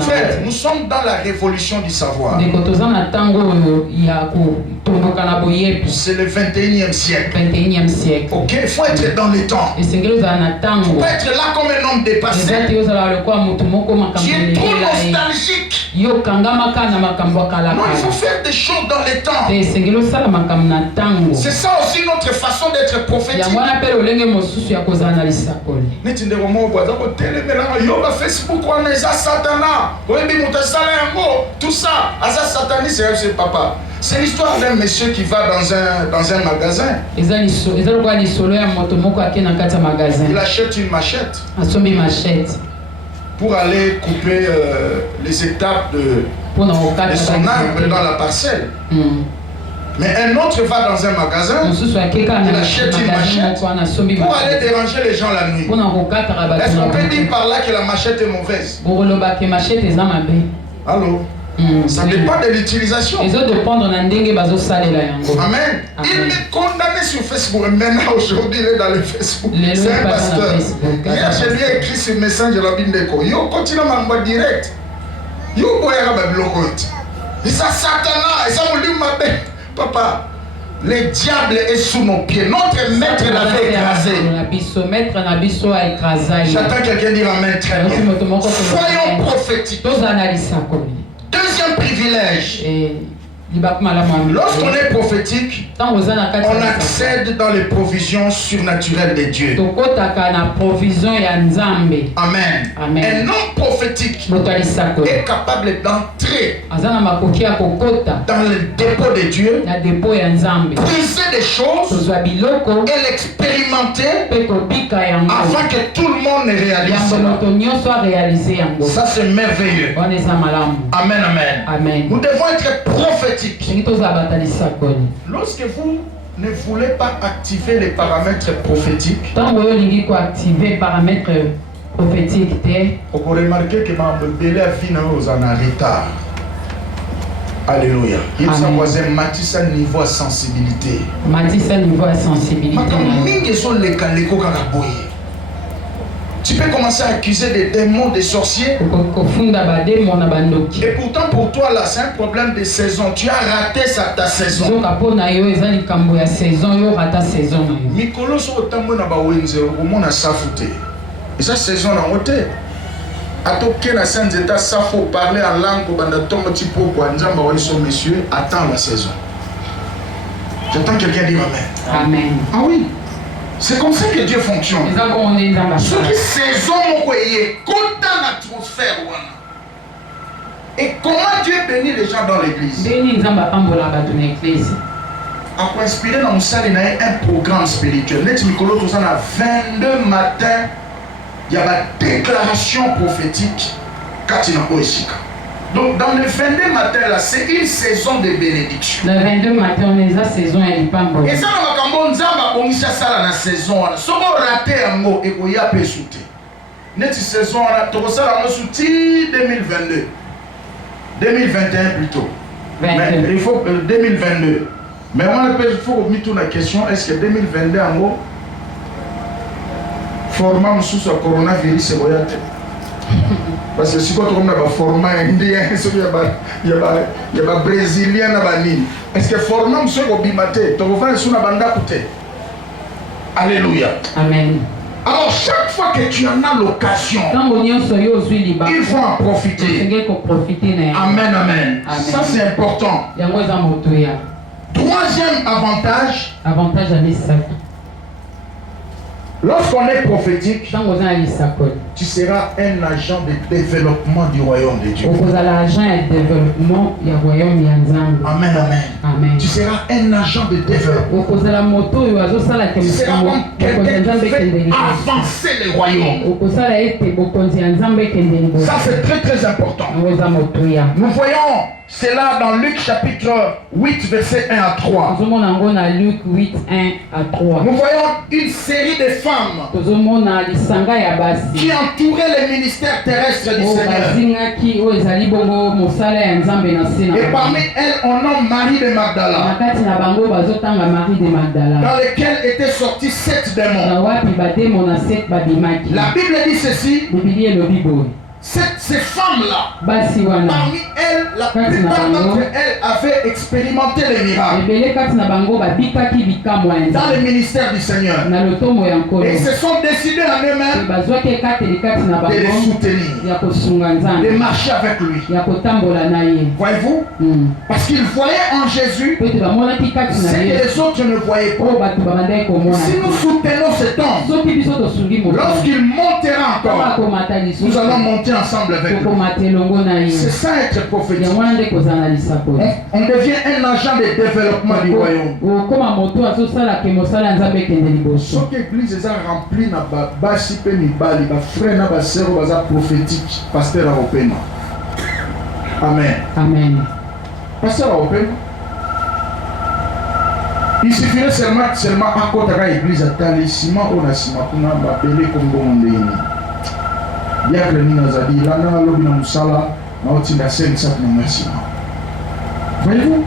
Frère, nous sommes dans la révolution du savoir. C'est le 21e siècle. Ok, il faut être dans les temps. Il ne faut pas être là comme un homme dépassé. Tu es trop nostalgique. Non, il faut faire des choses dans les temps. C'est ça aussi notre façon d'être prophétique. Tout ça, c'est papa. C'est l'histoire d'un monsieur qui va dans un magasin. Il achète une machette pour aller couper les étapes de son arbre dans la parcelle. Mais un autre va dans un magasin, il achète une machette pour aller déranger les gens la nuit. Est-ce qu'on peut dire par là que la machette est mauvaise? Allô? Ça dépend de l'utilisation. Amen. Il m'est condamné sur Facebook. Maintenant, aujourd'hui, il est dans le Facebook. C'est un pasteur. Hier, je lui ai écrit sur le message de la Bindeko. Yo, continue à m'envoyer direct. Yo, boy, il ça Satan. Et ça me dit, papa, le diable est sous nos pieds. Notre maître l'avait écrasé. J'attends quelqu'un dire amen très bien. Soyons prophétiques. Deuxième privilège. Lorsqu'on est prophétique, on accède dans les provisions surnaturelles de Dieu. Amen. Un homme prophétique est capable d'entrer dans le dépôt de Dieu, puiser des choses et l'expérimenter avant que tout le monde ne réalise. Ça c'est merveilleux. Amen, amen. Nous devons être prophétiques. Lorsque vous ne voulez pas activer les paramètres prophétiques, vous remarquez que ma bébé a fini aux en retard. Alléluia. Il s'est voisin Matissa niveau de sensibilité. Matissa niveau de sensibilité. Tu peux commencer à accuser des démons, des sorciers. Et pourtant pour toi là c'est un problème de saison. Tu as raté ta saison. Mikolo so otambo na ba wenze au monde a safouté. Et ça saison na moté. Atoke na saint état ça faut parler en langue banda tombo tipo kwa nzamba wa iso messieurs attends la saison. J'entends quelqu'un dire amen. Amen. Ah oui. C'est comme ça que Dieu fonctionne. Ce qui saison l'atmosphère. Et comment Dieu bénit les gens dans l'église? Après inspirer dans un programme spirituel. Net Mikolo tout ça à 22 matins, il y a une déclaration prophétique Katina Oeshika. Donc dans le 22 matin là, c'est une saison de bénédiction. Le 22 matin, on est la saison et pas bon. Et ça va comme nzamba bongisa sala na saison là. Somo raté yango et koya pe souté. Neti saison là, to sala mo souti 2022. 2021 plutôt. 22. Mais il faut 2022. Mais moi il faut mettre la question, est-ce que 2022 yango format sous ce coronavirus c'est voyate? Parce que si tu as un format indien, il y a un brésilien, est-ce que le format est bimate? Tu vas faire un banda côté. Alléluia. Amen. Alors chaque fois que tu en as l'occasion, il faut en profiter. Amen, amen. Ça c'est important. Troisième avantage. Avantage à l'Isaac. Lorsqu'on est prophétique, tu seras un agent de développement du royaume de Dieu. Amen, amen. Amen. Tu seras un agent de développement. Tu seras comme quelqu'un qui fait avancer le royaume. Ça c'est très très important. Nous voyons cela dans Luc chapitre 8 verset 1 à 3. Luc 8, 1 à 3. Nous voyons une série de femmes qui entouraient le ministère terrestre du Seigneur. Et parmi elles, on nomme Marie de Magdala, dans lequel étaient sortis 7 démons. La Bible dit ceci. Ces femmes-là, parmi elles, la plupart d'entre elles avaient expérimenté les miracles dans le ministère du Seigneur. Et ils se sont décidés en eux-mêmes de les soutenir, de marcher avec lui. Voyez-vous? Parce qu'ils voyaient en Jésus ce que les autres ne voyaient pas. Si nous soutenons cet homme, lorsqu'il montera encore, nous allons monter ensemble avec lui. C'est ça être prophétique. On devient un agent de développement du royaume. Ce que l'église est remplie de basi pe mibali, ba frère na ba sœur baza prophétique, pasteur européen. Amen. Amen. Pasteur européen. Il suffirait seulement à côté de l'église à Talisima ou Nassima pour nous appeler comme bon. Bien que nous avons dit, là, nous avons dit, voyez-vous,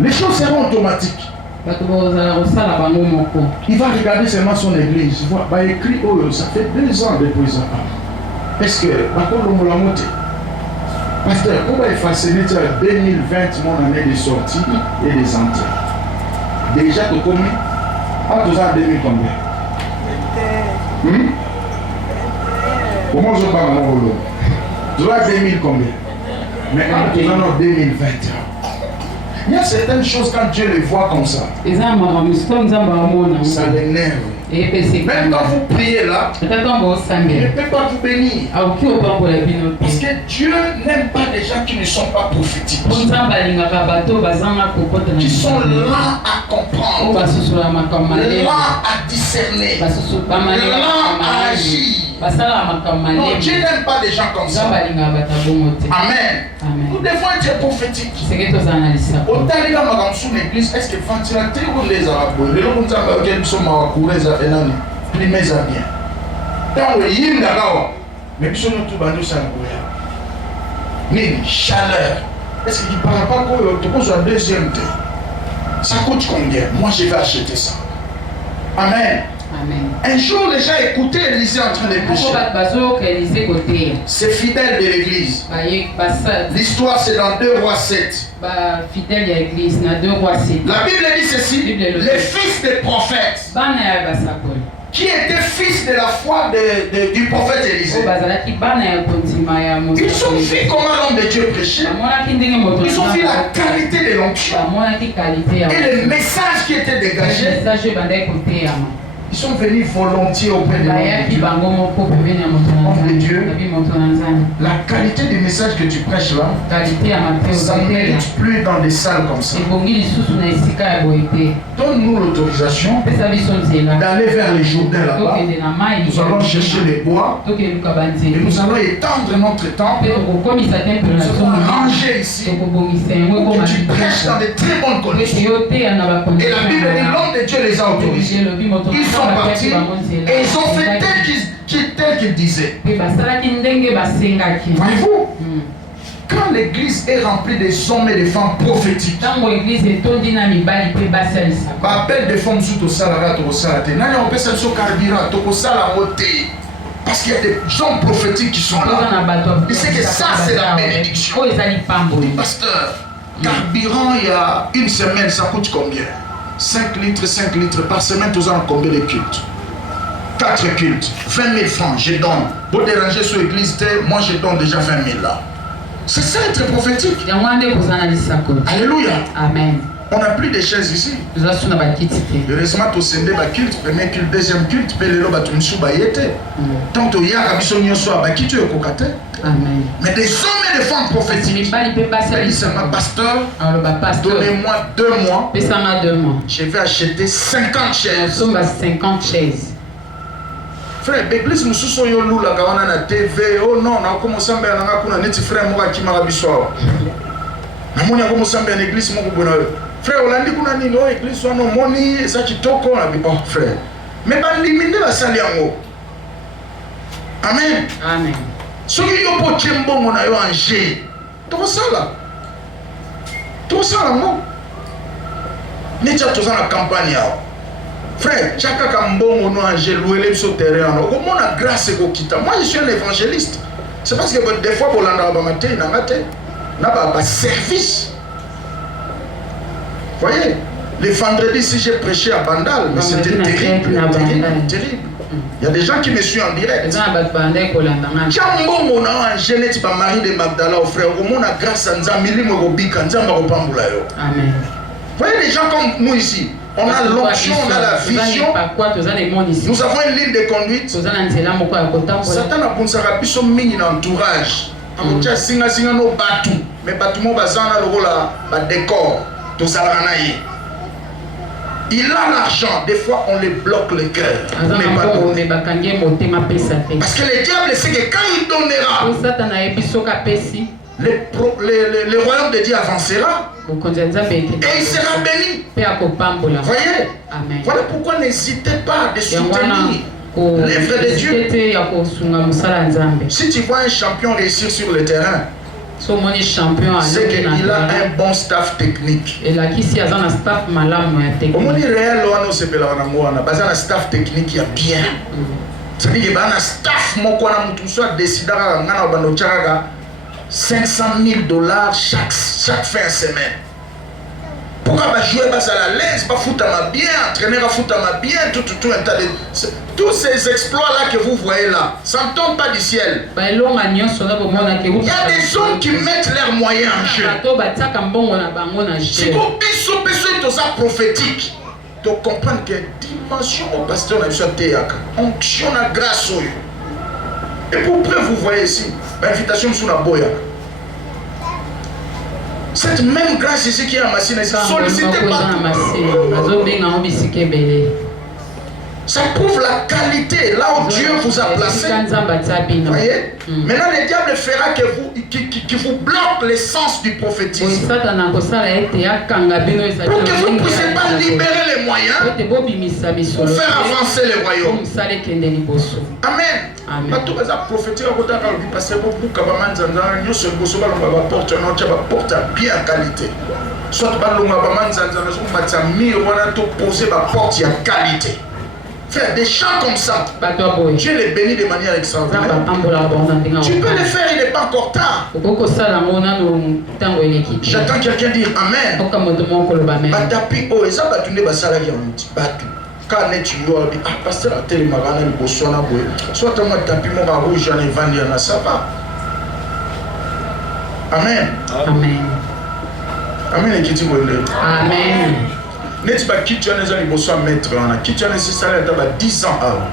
les choses seront automatiques. Il va regarder seulement son église. Il va écrire, oh, ça fait 2 ans depuis ça. Est-ce que, pasteur, comment il facilite 2020, mon année de sortie et des entrées? Déjà, tu connais? À 2 ans, 2000 combien? Comment je parle mon rôle? Tu as 2000 combien? Mais quand tu en as 2021. Il y a certaines choses quand Dieu les voit comme ça. Ça l'énerve. Même quand vous priez là, il ne peut pas vous bénir. Parce que Dieu n'aime pas les gens qui ne sont pas prophétiques. Qui sont lents à comprendre, lents à discerner, lents à agir. Non, Dieu n'aime pas des gens comme ça. Amen. Nous devons être prophétiques. Autant les gens dans l'église, est-ce que ventilateur ou les arabes, les gens qui sont bien. Tant que y a mais qui sont tout bandés sans chaleur. Est-ce qu'il ne parle pas que tu poses un deuxième thé? Ça coûte combien? Moi, je vais acheter ça. Amen. Amen. Un jour, les gens écoutaient Élisée en train de prêcher. C'est fidèle de l'église. L'histoire, c'est dans 2 Rois 7. La Bible dit ceci, les fils des prophètes, qui étaient fils de la foi du prophète Élisée, ils ont vu comment l'homme de Dieu prêchait. Ils ont vu la qualité de l'onction et le message qui était dégagé. Ils sont venus volontiers auprès de l'homme de Dieu. La qualité du message que tu prêches là, ça ne mérite plus dans des salles comme ça. Donne-nous l'autorisation d'aller vers les Jourdains là-bas. Nous allons chercher les bois et nous allons étendre notre temple. Nous allons ranger ici pour que tu prêches dans de très bonnes conditions. Et la Bible dit l'homme de Dieu les a autorisés. Ils sont partis et ils ont fait tel qu'ils disaient. Voyez-vous, quand l'église est remplie des hommes et des femmes prophétiques, appelle des femmes sous Tosalara, parce qu'il y a des hommes prophétiques qui sont là. Et c'est que ça, c'est la bénédiction. Pasteur, carburant, il y a une semaine, ça coûte combien? 5 litres par semaine, tous en combien de cultes? 4 cultes, 20 000 francs, je donne. Pour déranger sur l'église, moi je donne déjà 20 000 là. C'est ça être prophétique. Alléluia. Amen. On n'a plus de chaises ici. Heureusement, tu as un culte, premier culte, deuxième culte, puis le loba tu me suis baillé. Tant que tu as un mission soit qui tu es cocaté. Amen. Mais des hommes et des femmes prophétiques. C'est ma pasteur. Donnez-moi 2 mois. Je vais acheter 50 chaises. 50 chaises. Frère, l'église nous sommes yo la gawana na TV. Oh non, on a commencé à faire un petit frère moi qui m'a biswa. Na moni a commencé à faire une église moi ko frère, on a dit qu'on a dit non église soit non moni ça qui toko on a dit oh frère. Mais pas limiter la salle yango. Amen. Amen. Ce qui yo po chembo on a yo angé. Tout ça là. Tout ça là non. Ni cha tout ça la campagne là. Frère, chaque cambon on a angé louer sur terrain. Comment on a grâce ko kita. Moi je suis un évangéliste. C'est parce que des fois pour l'anda ba matin na matin n'a pas service. Voyez, le vendredi si j'ai prêché à Bandal, mais c'était terrible. Il y a des gens qui me suivent en direct. Jambo mon a Jeanette par Marie de Magdala au frère, au monde a grâce à Nzamili Mogobika, Nzamba Opambula. Amen. Voyez les gens comme nous ici, on a l'onction, on a la vision. Nous avons une ligne de conduite. Satan a pensé à biso mini entourage. Amotia singa singa no batu, mais batu mo bazana le rola ba décor. Il a l'argent, des fois on les bloque le cœur. Parce que le diable sait que quand il donnera, le royaume de Dieu avancera et il sera béni. Voyez? Amen. Voilà pourquoi n'hésitez pas à soutenir les frères de Dieu. Si tu vois un champion réussir sur le terrain, c'est qu'il a un bon staff technique. Et là, qui a un staff malade, au moins réel, on se peut un staff technique qui est bien. C'est-à-dire qu'il y a un staff, moi, quand on soit décidé à 500 000 $ chaque fin de semaine. Pourquoi jouer à la l'aise, pas foutre à bien, entraîner à foutre à bien, tout un tas de... Tous ces exploits-là que vous voyez là, ça ne tombe pas du ciel. Il y a des hommes qui mettent leurs moyens en jeu. Si vous besoin de ça prophétique, de comprendre que dimension au pasteur n'a pas été onction à grâce. Et pour preuve, vous voyez ici, l'invitation sur la boya. Cette même grâce ici qui est amassée, sollicitez pas. Ça prouve la qualité là où Dieu vous a placé. Vous voyez? Maintenant, le diable fera que vous bloque l'essence du prophétisme. Pour que vous ne puissiez pas libérer les moyens pour faire avancer le royaume. Amen. Bien qualité. Soit porte qualité. Faire des chants comme ça. Dieu les bénit de manière extraordinaire. Tu peux le faire, il n'est pas encore tard. J'attends quelqu'un dire Amen. Batapi oh, ça va tourner basala qui ont batu. Quand tu vois, ah pasteur a tellement magana le bosona boy. Soit tu m'as tapé mon rouge, j'en ai vendu à ça va. Amen. Amen. Amen. Qui dit Amen. N'est-ce pas qui tu as les besoin mettre en qui tu as nécessaire à 10 ans avant.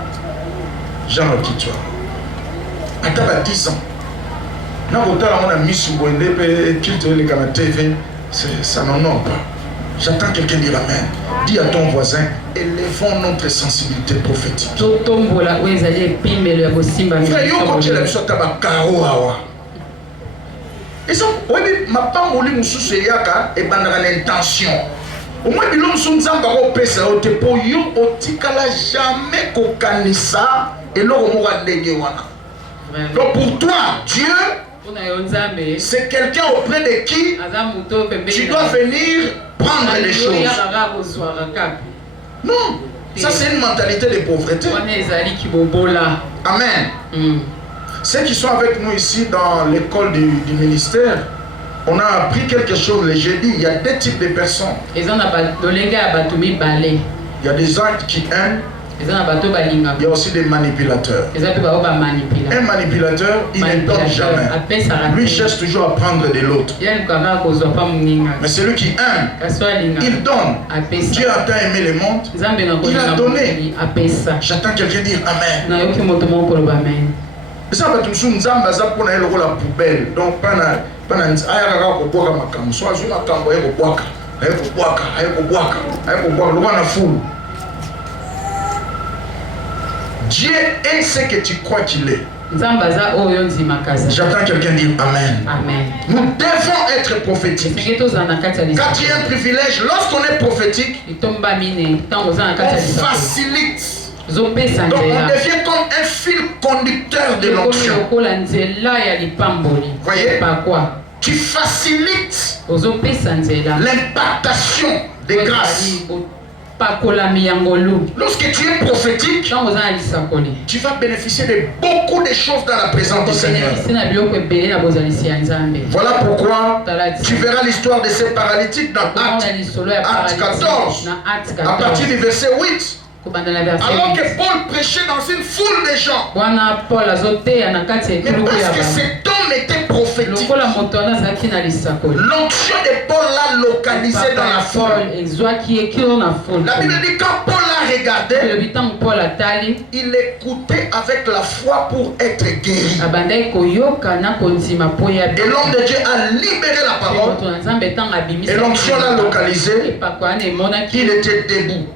Genre qui tu as. À 10 ans. N'a pas on a mis sur le qui te les caméras TV, ça n'en a pas. J'attends quelqu'un dire Amen. Dis à ton voisin, élevons notre sensibilité prophétique. Frère, yo quand tu as besoin de caro awa. Et ça, oui, ma pas mouli mususu yaka et bandara l'intention. Au moins, il y a un peu de pour yo otikala jamais kokanisa et l'on mourra wana. Donc pour toi, Dieu, c'est quelqu'un auprès de qui tu dois venir prendre les choses. Non, ça c'est une mentalité de pauvreté. Amen. Ceux qui sont avec nous ici dans l'école du ministère, on a appris quelque chose le jeudi. Il y a deux types de personnes. Il y a des gens qui aiment. Il y a aussi des manipulateurs. Un manipulateur, il ne donne jamais. Lui cherche toujours à prendre de l'autre. Mais celui qui aime, il donne. Dieu a tant aimé le monde, il a donné. J'attends quelqu'un dire Amen. Et ça va tout nous pour la poubelle. Donc, Dieu est ce que tu crois qu'il est. J'attends quelqu'un dire Amen. Amen. Nous devons être prophétiques. Quatrième privilège, lorsqu'on est prophétique, on facilite. Donc on devient comme un fil conducteur de l'onction. Voyez? Tu facilites l'impactation des grâces. Lorsque tu es prophétique, tu vas bénéficier de beaucoup de choses dans la présence du Seigneur. Voilà pourquoi tu verras l'histoire de ces paralytiques dans Acte 14, à partir du verset 8. Alors que Paul prêchait dans une foule de gens. Mais parce que cet homme était prophétique, l'onction de Paul l'a localisé dans la foule. La Bible dit quand Paul l'a regardé, il écoutait avec la foi pour être guéri. Et l'homme de Dieu a libéré la parole. Et l'onction l'a localisé. Il était debout.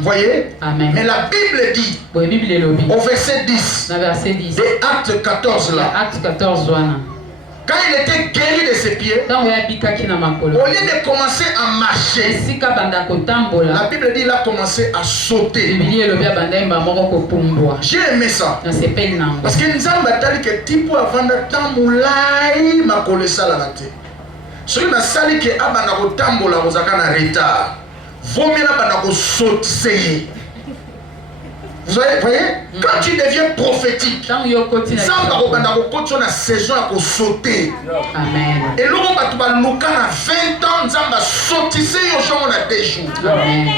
Voyez? Amen. Mais la Bible dit au verset 10 de Acte 14 là, quand il était guéri de ses pieds, au lieu de commencer à marcher, la Bible dit qu'il a commencé à sauter. J'ai aimé ça. Parce que nous avons dit que type avant d'attendre ma colessa la raté. Ce qui m'a sali que abana kotambola kozaka na retard. Vous voyez, quand tu deviens prophétique, ça va la saison à sauter. Et là, on va 20 ans, on va sauter des jours.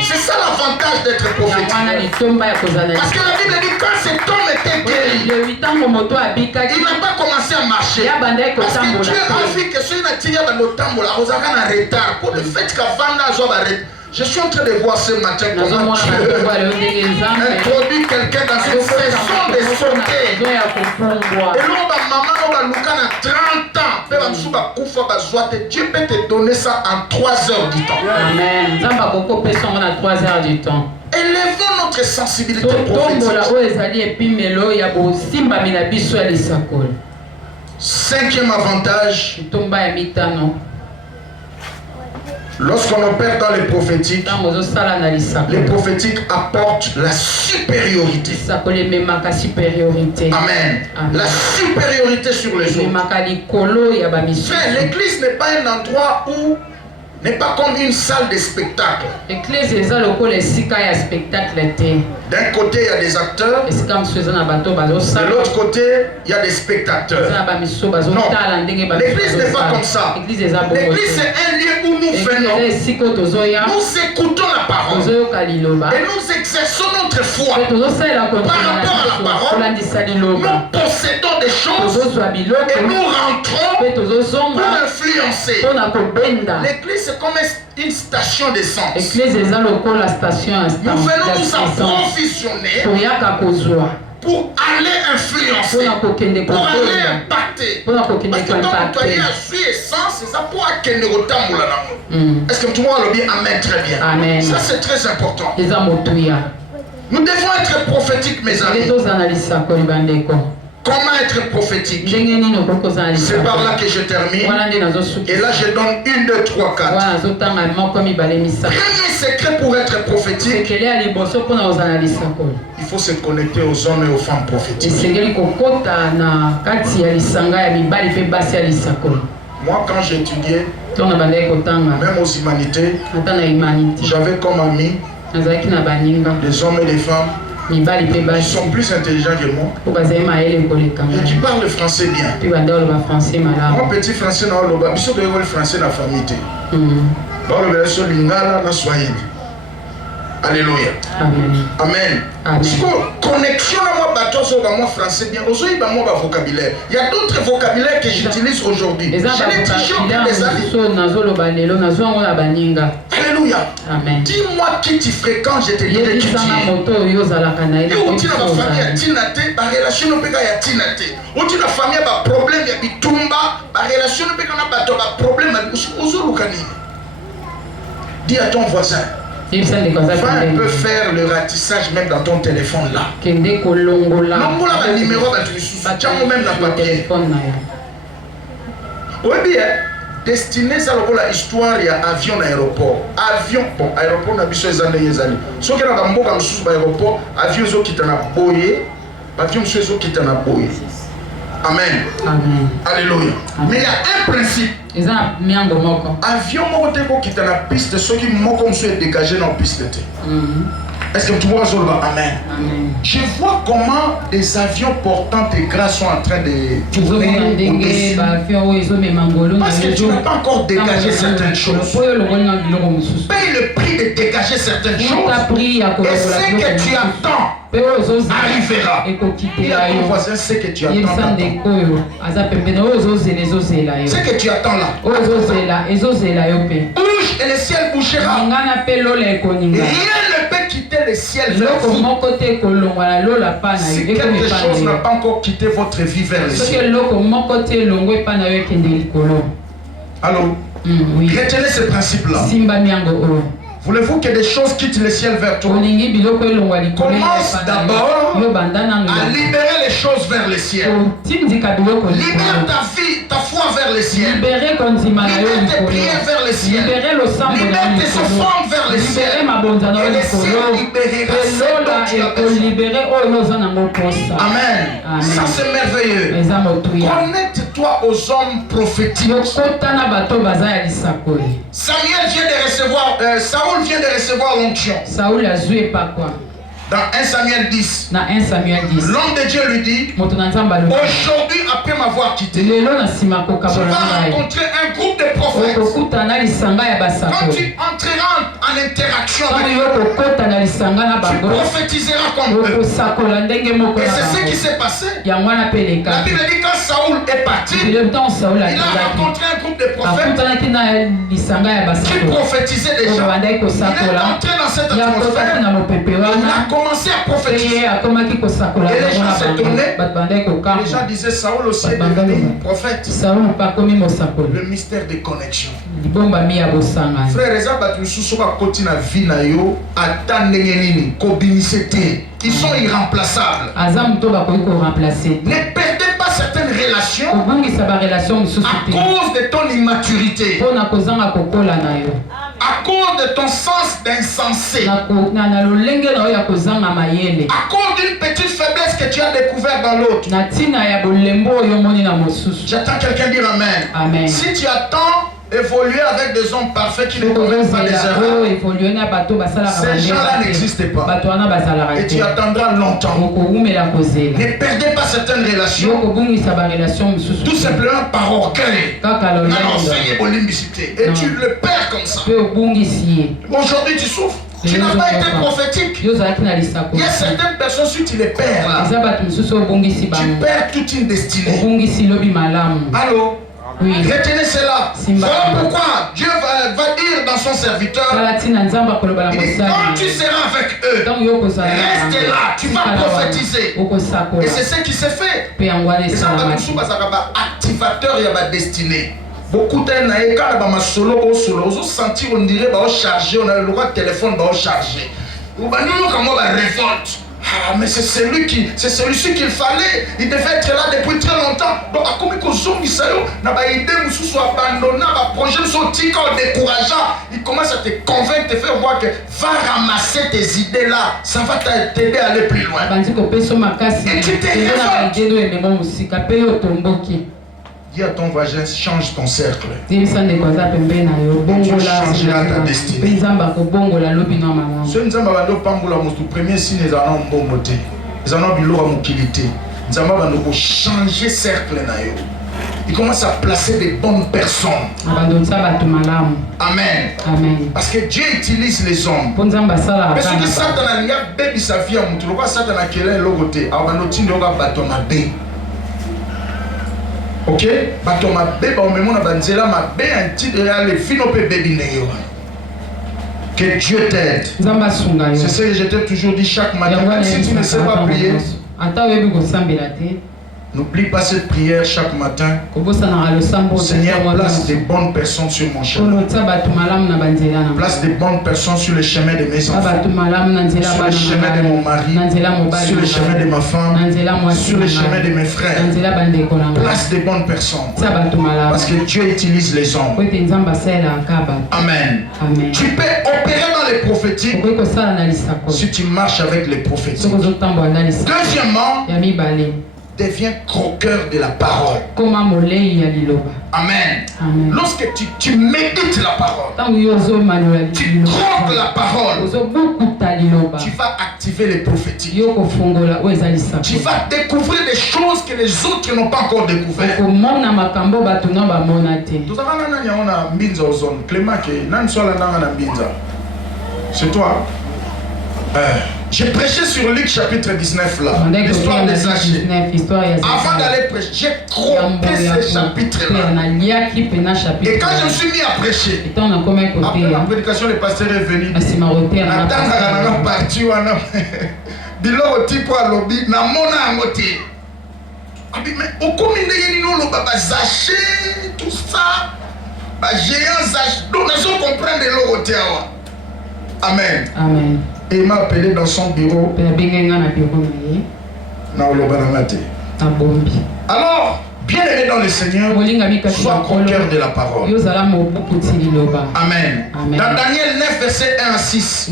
C'est ça l'avantage d'être prophétique. Parce que la Bible dit quand cet homme était guéri, il n'a pas commencé à marcher. Parce que Dieu a vu que ce qui a retard pour le fait qu'avant je suis en train de voir ce matin comment Dieu introduit quelqu'un dans une saison de sauter. Et là, maman, on va nous à 30 ans. Dieu peut te donner ça en 3 heures du temps. Amen. Élevons notre sensibilité prophétique. Cinquième avantage, lorsqu'on opère dans les prophétiques apportent la supériorité. Amen. La supériorité sur les autres. Frère, l'église n'est pas un endroit où, n'est pas comme une salle de spectacle. D'un côté, il y a des acteurs. De l'autre côté, il y a des spectateurs. Non, l'église n'est pas comme ça. L'église, c'est un lieu où nous venons. Nous écoutons la parole. Et nous exerçons notre foi par rapport à la parole. Nous possédons des choses. Et nous rentrons pour influencer. L'église, c'est comme une station d'essence. Nous venons nous approvisionner pour aller influencer, pour aller impacter. Parce que quand tu as eu essence, c'est ça pour aller. Est-ce que tout le monde le dit amen très bien? Amen. Ça c'est très important. Nous devons être prophétiques, mes amis. Comment être prophétique? C'est par là que je termine. Et là je donne 1, 2, 3, 4. Premier secret pour être prophétique, il faut se connecter aux hommes et aux femmes prophétiques. Moi quand j'étudiais, même aux humanités, j'avais comme amis des hommes et des femmes qui sont plus intelligents que moi et qui parlent le français bien. Mon petit français n'a pas le français dans la famille. Alléluia. Amen. Amen. Connexion à moi, moi français bien. Aujourd'hui, mon vocabulaire. Il y a d'autres vocabulaires que j'utilise aujourd'hui. Je l'ai triché au cours des années. Alléluia. Amen. Dis-moi qui tu fréquentes, je te dirai qui tu es. Et où tu as ma famille à Tinate, ma relation ne peut pas y a Tinate. Où tu as ma famille a problème, il y a Bitumba, ma relation ne peut pas y a problème. Dis à ton voisin. On peut faire le ratissage même dans ton téléphone là. Longola numéro même la papier. Oui bien, destiné à la histoire, il y a avion aéroport. Avion, bon, aéroport n'a pas besoin des années. Ce qui est dans l'aéroport, avion qui est en aboyé, avion qui est en aboyé. Amen. Amen. Alléluia. Amen. Mais il y a un principe. Avion qui est dans la piste, ceux qui sont dégagés dans la piste. Est-ce que tu vois ça? Amen. Amen. Je vois comment des avions portants et grands sont en train de tourner au-dessus. Parce que tu n'as pas encore dégagé certaines choses. Paye le prix de dégager certaines choses. Et ce que tu attends arrivera. Et à ton voisin, ce que tu attends. Ce que tu attends là. Bouge et le ciel bougera. Rien ne peut quitter le ciel vers vous. Si quelque chose n'a pas encore quitté votre vie vers le ciel. Allô? Retenez ce principe-là. Voulez-vous que des choses quittent le ciel vers toi? Commence d'abord à libérer les choses vers le ciel. Libère ta vie, ta foi vers le ciel. Libère tes prières vers le ciel. Libère tes offrandes vers le ciel. Et le ciel libérera ce dont tu as besoin. Amen. Ça c'est merveilleux. Connecte-toi aux hommes prophétiques. Samuel vient de recevoir, Saoul vient de recevoir l'onction. Dans 1 Samuel 10, l'homme de Dieu lui dit, aujourd'hui après m'avoir quitté, tu vas rencontrer un groupe de prophètes. Quand tu entreras en interaction avec eux, tu prophétiseras comme eux. Et c'est ce qui s'est passé. La Bible dit quand Saoul est parti, il a rencontré un groupe des prophètes qui prophétisaient déjà. Il est entré dans cette atmosphère. Il a commencé à prophétiser. Et les gens s'étonnaient. Les gens disaient Saoul aussi est devenu prophète. Le mystère des connexions. Frère, ils sont irremplaçables. Ne perdez pas certaines relations à cause de ton immaturité, à cause de ton sens d'insensé, à cause d'une petite faiblesse que tu as découvert dans l'autre. J'attends quelqu'un dire Amen. Amen. Si tu attends évoluer avec des hommes parfaits qui ne commettent pas des erreurs, ces gens-là n'existent pas. Et tu attendras longtemps. Ne perdez pas certaines relations tout simplement par orgueil. Et tu le perds comme ça. Aujourd'hui tu souffres. Tu n'as pas été prophétique. Il y a certaines personnes, si tu les perds là, tu perds toute une destinée. Allô? Oui. Retenez cela. Voilà pourquoi Dieu va dire dans son serviteur, il dit, quand tu seras avec eux, reste là, tu vas prophétiser. Et c'est ce qui s'est fait. Et ça va nous activateur et ma destinée. Beaucoup de gens solo sentir on dirait chargé, on a le droit de téléphone chargé. Ou comment révolte. Ah, mais c'est celui-ci qu'il fallait. Il devait être là depuis très longtemps. Donc, à comme il commence à te convaincre, te faire voir que va ramasser tes idées là. Ça va t'aider à aller plus loin. Et tu te révoltes. Dis à ton voisin, change ton cercle. Dieu changera ta destinée. Ce premier signe, ils en ont bomboté. Ils en ont bilo à mobilité. Ils en ont changer cercle. Il commence à placer des bonnes personnes. Amen. Amen. Parce que Dieu utilise les hommes. Mais ce qui Satan a dit, baby sa vie, Satan a quel est l'autre. Ok? Que Dieu t'aide. C'est ce que je t'ai toujours dit chaque matin. Même si tu ne sais pas prier, n'oublie pas cette prière chaque matin. Seigneur, place des bonnes personnes sur mon chemin. Place des bonnes personnes sur le chemin de mes enfants. Sur le chemin de mon mari. Sur le chemin de ma femme. Sur le chemin de mes frères. Place des bonnes personnes. Parce que Dieu utilise les hommes. Amen. Tu peux opérer dans les prophétiques si tu marches avec les prophétiques. Deuxièmement, deviens croqueur de la parole. Amen. Lorsque tu médites la parole, tu croques la parole, tu vas activer les prophétiques. Tu vas découvrir des choses que les autres n'ont pas encore découvert. C'est toi. J'ai prêché sur Luc chapitre 19 là, l'histoire des Zachée. Avant d'aller prêcher, j'ai croqué ce chapitre là. Et quand je me suis mis à prêcher, après la prédication, le pasteur est venu. Tout ça, géant Zachée, donc nous comprenons de l'autre. Amen. Amen. Et il m'a appelé dans son bureau. Alors, bien aimé dans le Seigneur, sois croqueur de la parole. Amen. Dans Daniel 9, verset 1 à 6.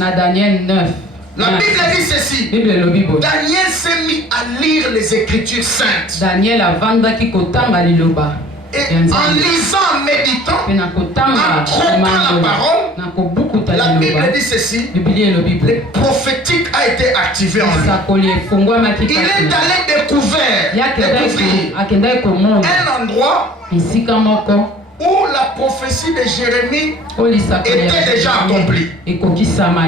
La Bible dit ceci. Daniel s'est mis à lire les Écritures saintes. Et en lisant, en méditant, en croquant la parole, la Bible dit ceci, le prophétique a été activé en lui. Il est allé découvrir un endroit où la prophétie de Jérémie était déjà accomplie.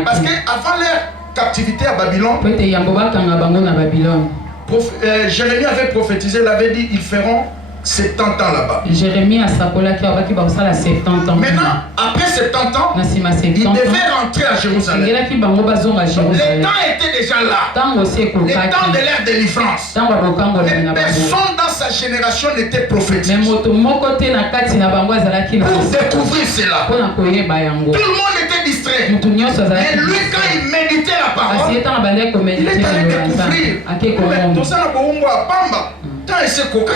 Parce qu'avant leur captivité à Babylone, Jérémie avait prophétisé, il avait dit, ils feront 70 ans là-bas. Jérémie a sakola qui a 70 ans. Maintenant, après 70 ans, il devait rentrer à Jérusalem. Les temps étaient déjà là. Les temps de l'ère de délivrance. Mais personne dans sa génération n'était prophétique. Pour découvrir cela, tout le monde était distrait. Mais lui, quand il méditait la parole, il est allé découvrir. Tout ça,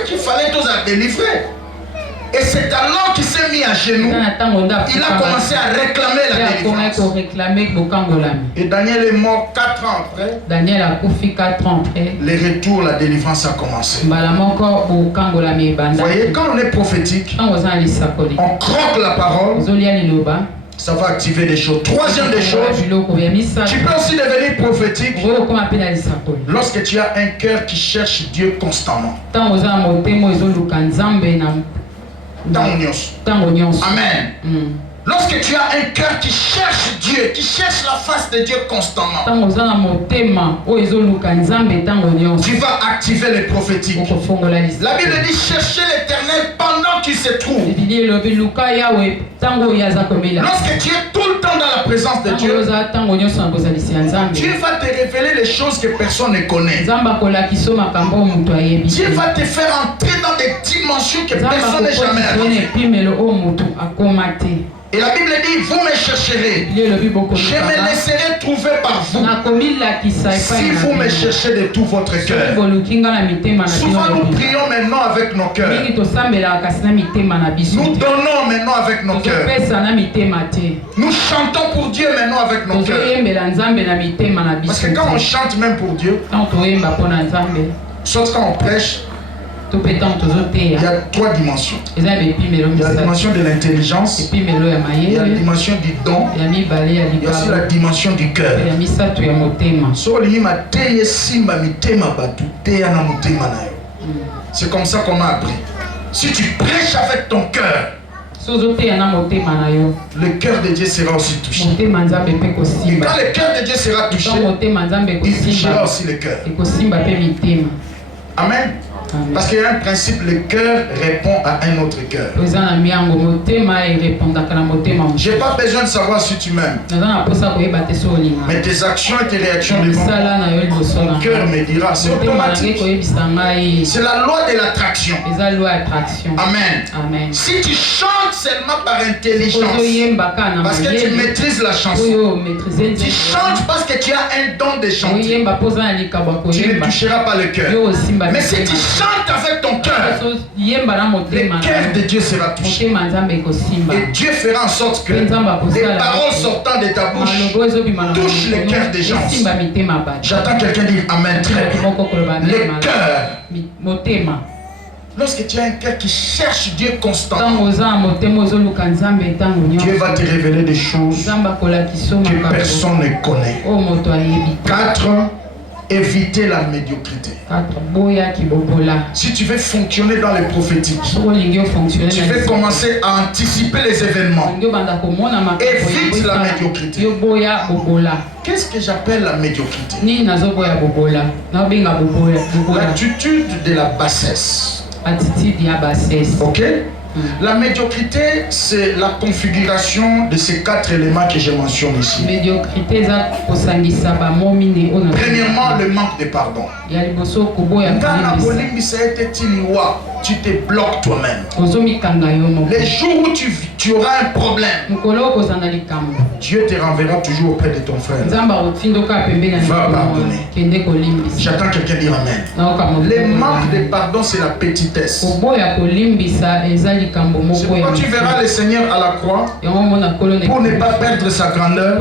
qu'il fallait tous délivrer. Et c'est alors qu'il s'est mis à genoux. Il a commencé à réclamer la délivrance. Et Daniel est mort 4 ans après. Daniel a couffé 4 ans après. Les retours, la délivrance a commencé. Vous voyez, quand on est prophétique, on croque la parole. Ça va activer des choses. Troisième des choses, tu peux aussi devenir prophétique lorsque tu as un cœur qui cherche Dieu constamment. Amen. Lorsque tu as un cœur qui cherche Dieu, qui cherche la face de Dieu constamment, tu vas activer les prophétiques. La Bible dit chercher l'Éternel pendant qu'il se trouve. Lorsque tu es tout le temps dans la présence de Dieu, Dieu va te révéler les choses que personne ne connaît. Dieu va te faire entrer dans des dimensions que personne n'a jamais arrivées. Et la Bible dit, vous me chercherez. Je me laisserai trouver par vous. Si vous me cherchez de tout votre cœur. Souvent nous prions maintenant avec nos cœurs. Nous donnons maintenant avec nos cœurs. Nous chantons pour Dieu maintenant avec nos cœurs. Parce que quand on chante même pour Dieu, sauf quand on prêche, il y a 3 dimensions. Il y a la dimension de l'intelligence, il y a la dimension du don, il y a aussi la dimension du cœur. C'est comme ça qu'on a appris. Si tu prêches avec ton cœur, le cœur de Dieu sera aussi touché. Et quand le cœur de Dieu sera touché, il touchera aussi le cœur. Amen. Parce qu'il y a un principe, le cœur répond à un autre cœur. Je n'ai pas besoin de savoir si tu m'aimes. Mais tes actions et tes réactions devant mon cœur me dira. C'est automatique. C'est la loi de l'attraction. Amen. Si tu chantes seulement par intelligence, parce que tu maîtrises la chanson, tu chantes parce que tu as un don de chanter, tu ne toucheras pas le cœur. Mais si tu chantes avec ton cœur, le cœur de Dieu sera touché. Et Dieu fera en sorte que les paroles sortant de ta bouche touchent le cœur des gens. J'attends quelqu'un dire Amen. Très bien. Le cœur. Lorsque tu as un cœur qui cherche Dieu constamment, Dieu va te révéler des choses que personne ne connaît. 4. Éviter la médiocrité. Si tu veux fonctionner dans les prophétiques, tu veux commencer à anticiper les événements. Évite la médiocrité. Qu'est-ce que j'appelle la médiocrité? L'attitude de la bassesse. Ok? La médiocrité, c'est la configuration de ces 4 éléments que je mentionne ici. Premièrement, le manque de pardon. Tu te bloques toi-même. Les jours où tu auras un problème, Dieu te renverra toujours auprès de ton frère. Va pardonner. J'attends quelqu'un dire Amen. Le manque de pardon, c'est la petitesse. C'est pourquoi tu verras le Seigneur à la croix pour ne pas perdre sa grandeur.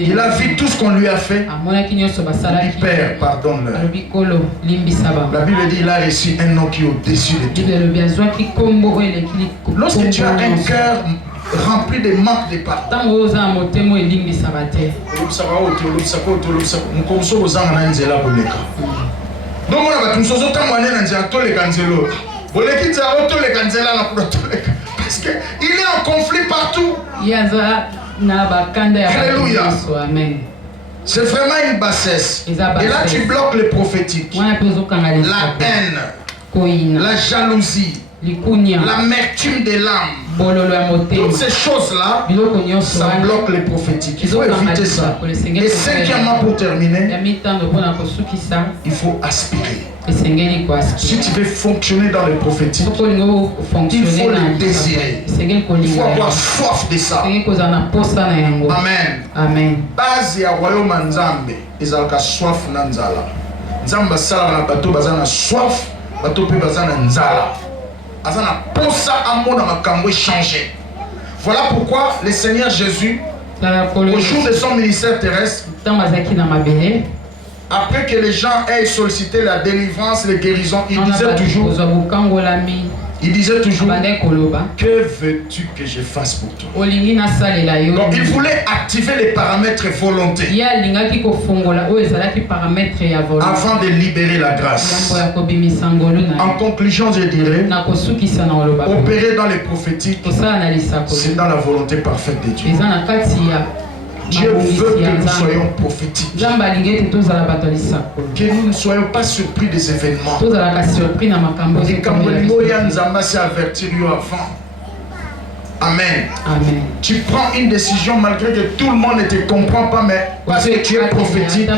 Il a vu tout ce qu'on lui a fait. Il dit Père, pardonne-leur. La Bible dit il a reçu un nom qui est au-dessus de tout. Lorsque tu as un cœur rempli de manque de pardon, parce qu'il est en conflit partout. Alléluia. C'est vraiment une bassesse. Et là tu bloques le prophétique. La haine. la jalousie, l'amertume des larmes. Toutes ces choses-là, ça bloque les prophétiques. Il faut éviter ça. Et cinquièmement, pour terminer, il faut aspirer. Si tu veux fonctionner dans les prophétiques, il faut le désirer. Il faut avoir soif de ça. Amen. Amen. Base ya royaume nzambe ezalaka soif na nzala. Nzamba sala na bato bazana soif, bato pe bazana nzala. Azana posa amona makambo changer. Voilà pourquoi le Seigneur Jésus, au jour de son ministère terrestre, après que les gens aient sollicité la délivrance, les guérisons, il disait toujours, que veux-tu que je fasse pour toi? Donc il voulait activer les paramètres volonté avant de libérer la grâce. En conclusion, je dirais, opérer dans les prophétiques, c'est dans la volonté parfaite de Dieu. Dieu veut que nous soyons prophétiques. Que nous ne soyons pas surpris des événements. Et quand nous s'est averti avant. Amen. Amen. Tu prends une décision malgré que tout le monde ne te comprend pas, mais parce que tu es prophétique, tu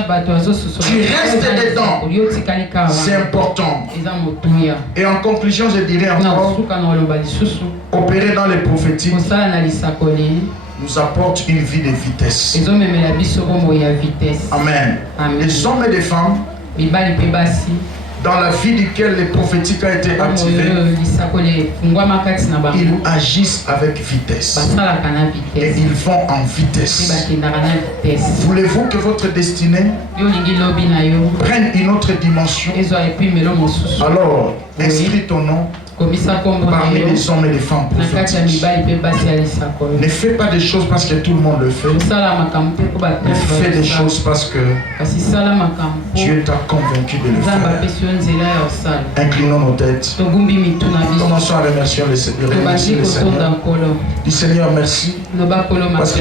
restes dedans. C'est important. Et en conclusion, je dirais encore, opérer dans les prophétiques nous apporte une vie de vitesse. Amen. Les hommes et les femmes dans la vie duquel les prophétiques ont été activés, ils agissent avec vitesse. Et ils vont en vitesse. Voulez-vous que votre destinée prenne une autre dimension? Alors, inscris ton nom parmi les hommes et les femmes prophétiques. Ne fais pas des choses parce que tout le monde le fait. Mais fais des choses parce que Dieu t'a convaincu de le faire. Inclinons nos têtes. Commençons à remercier le Seigneur. Dis Seigneur, merci. Parce que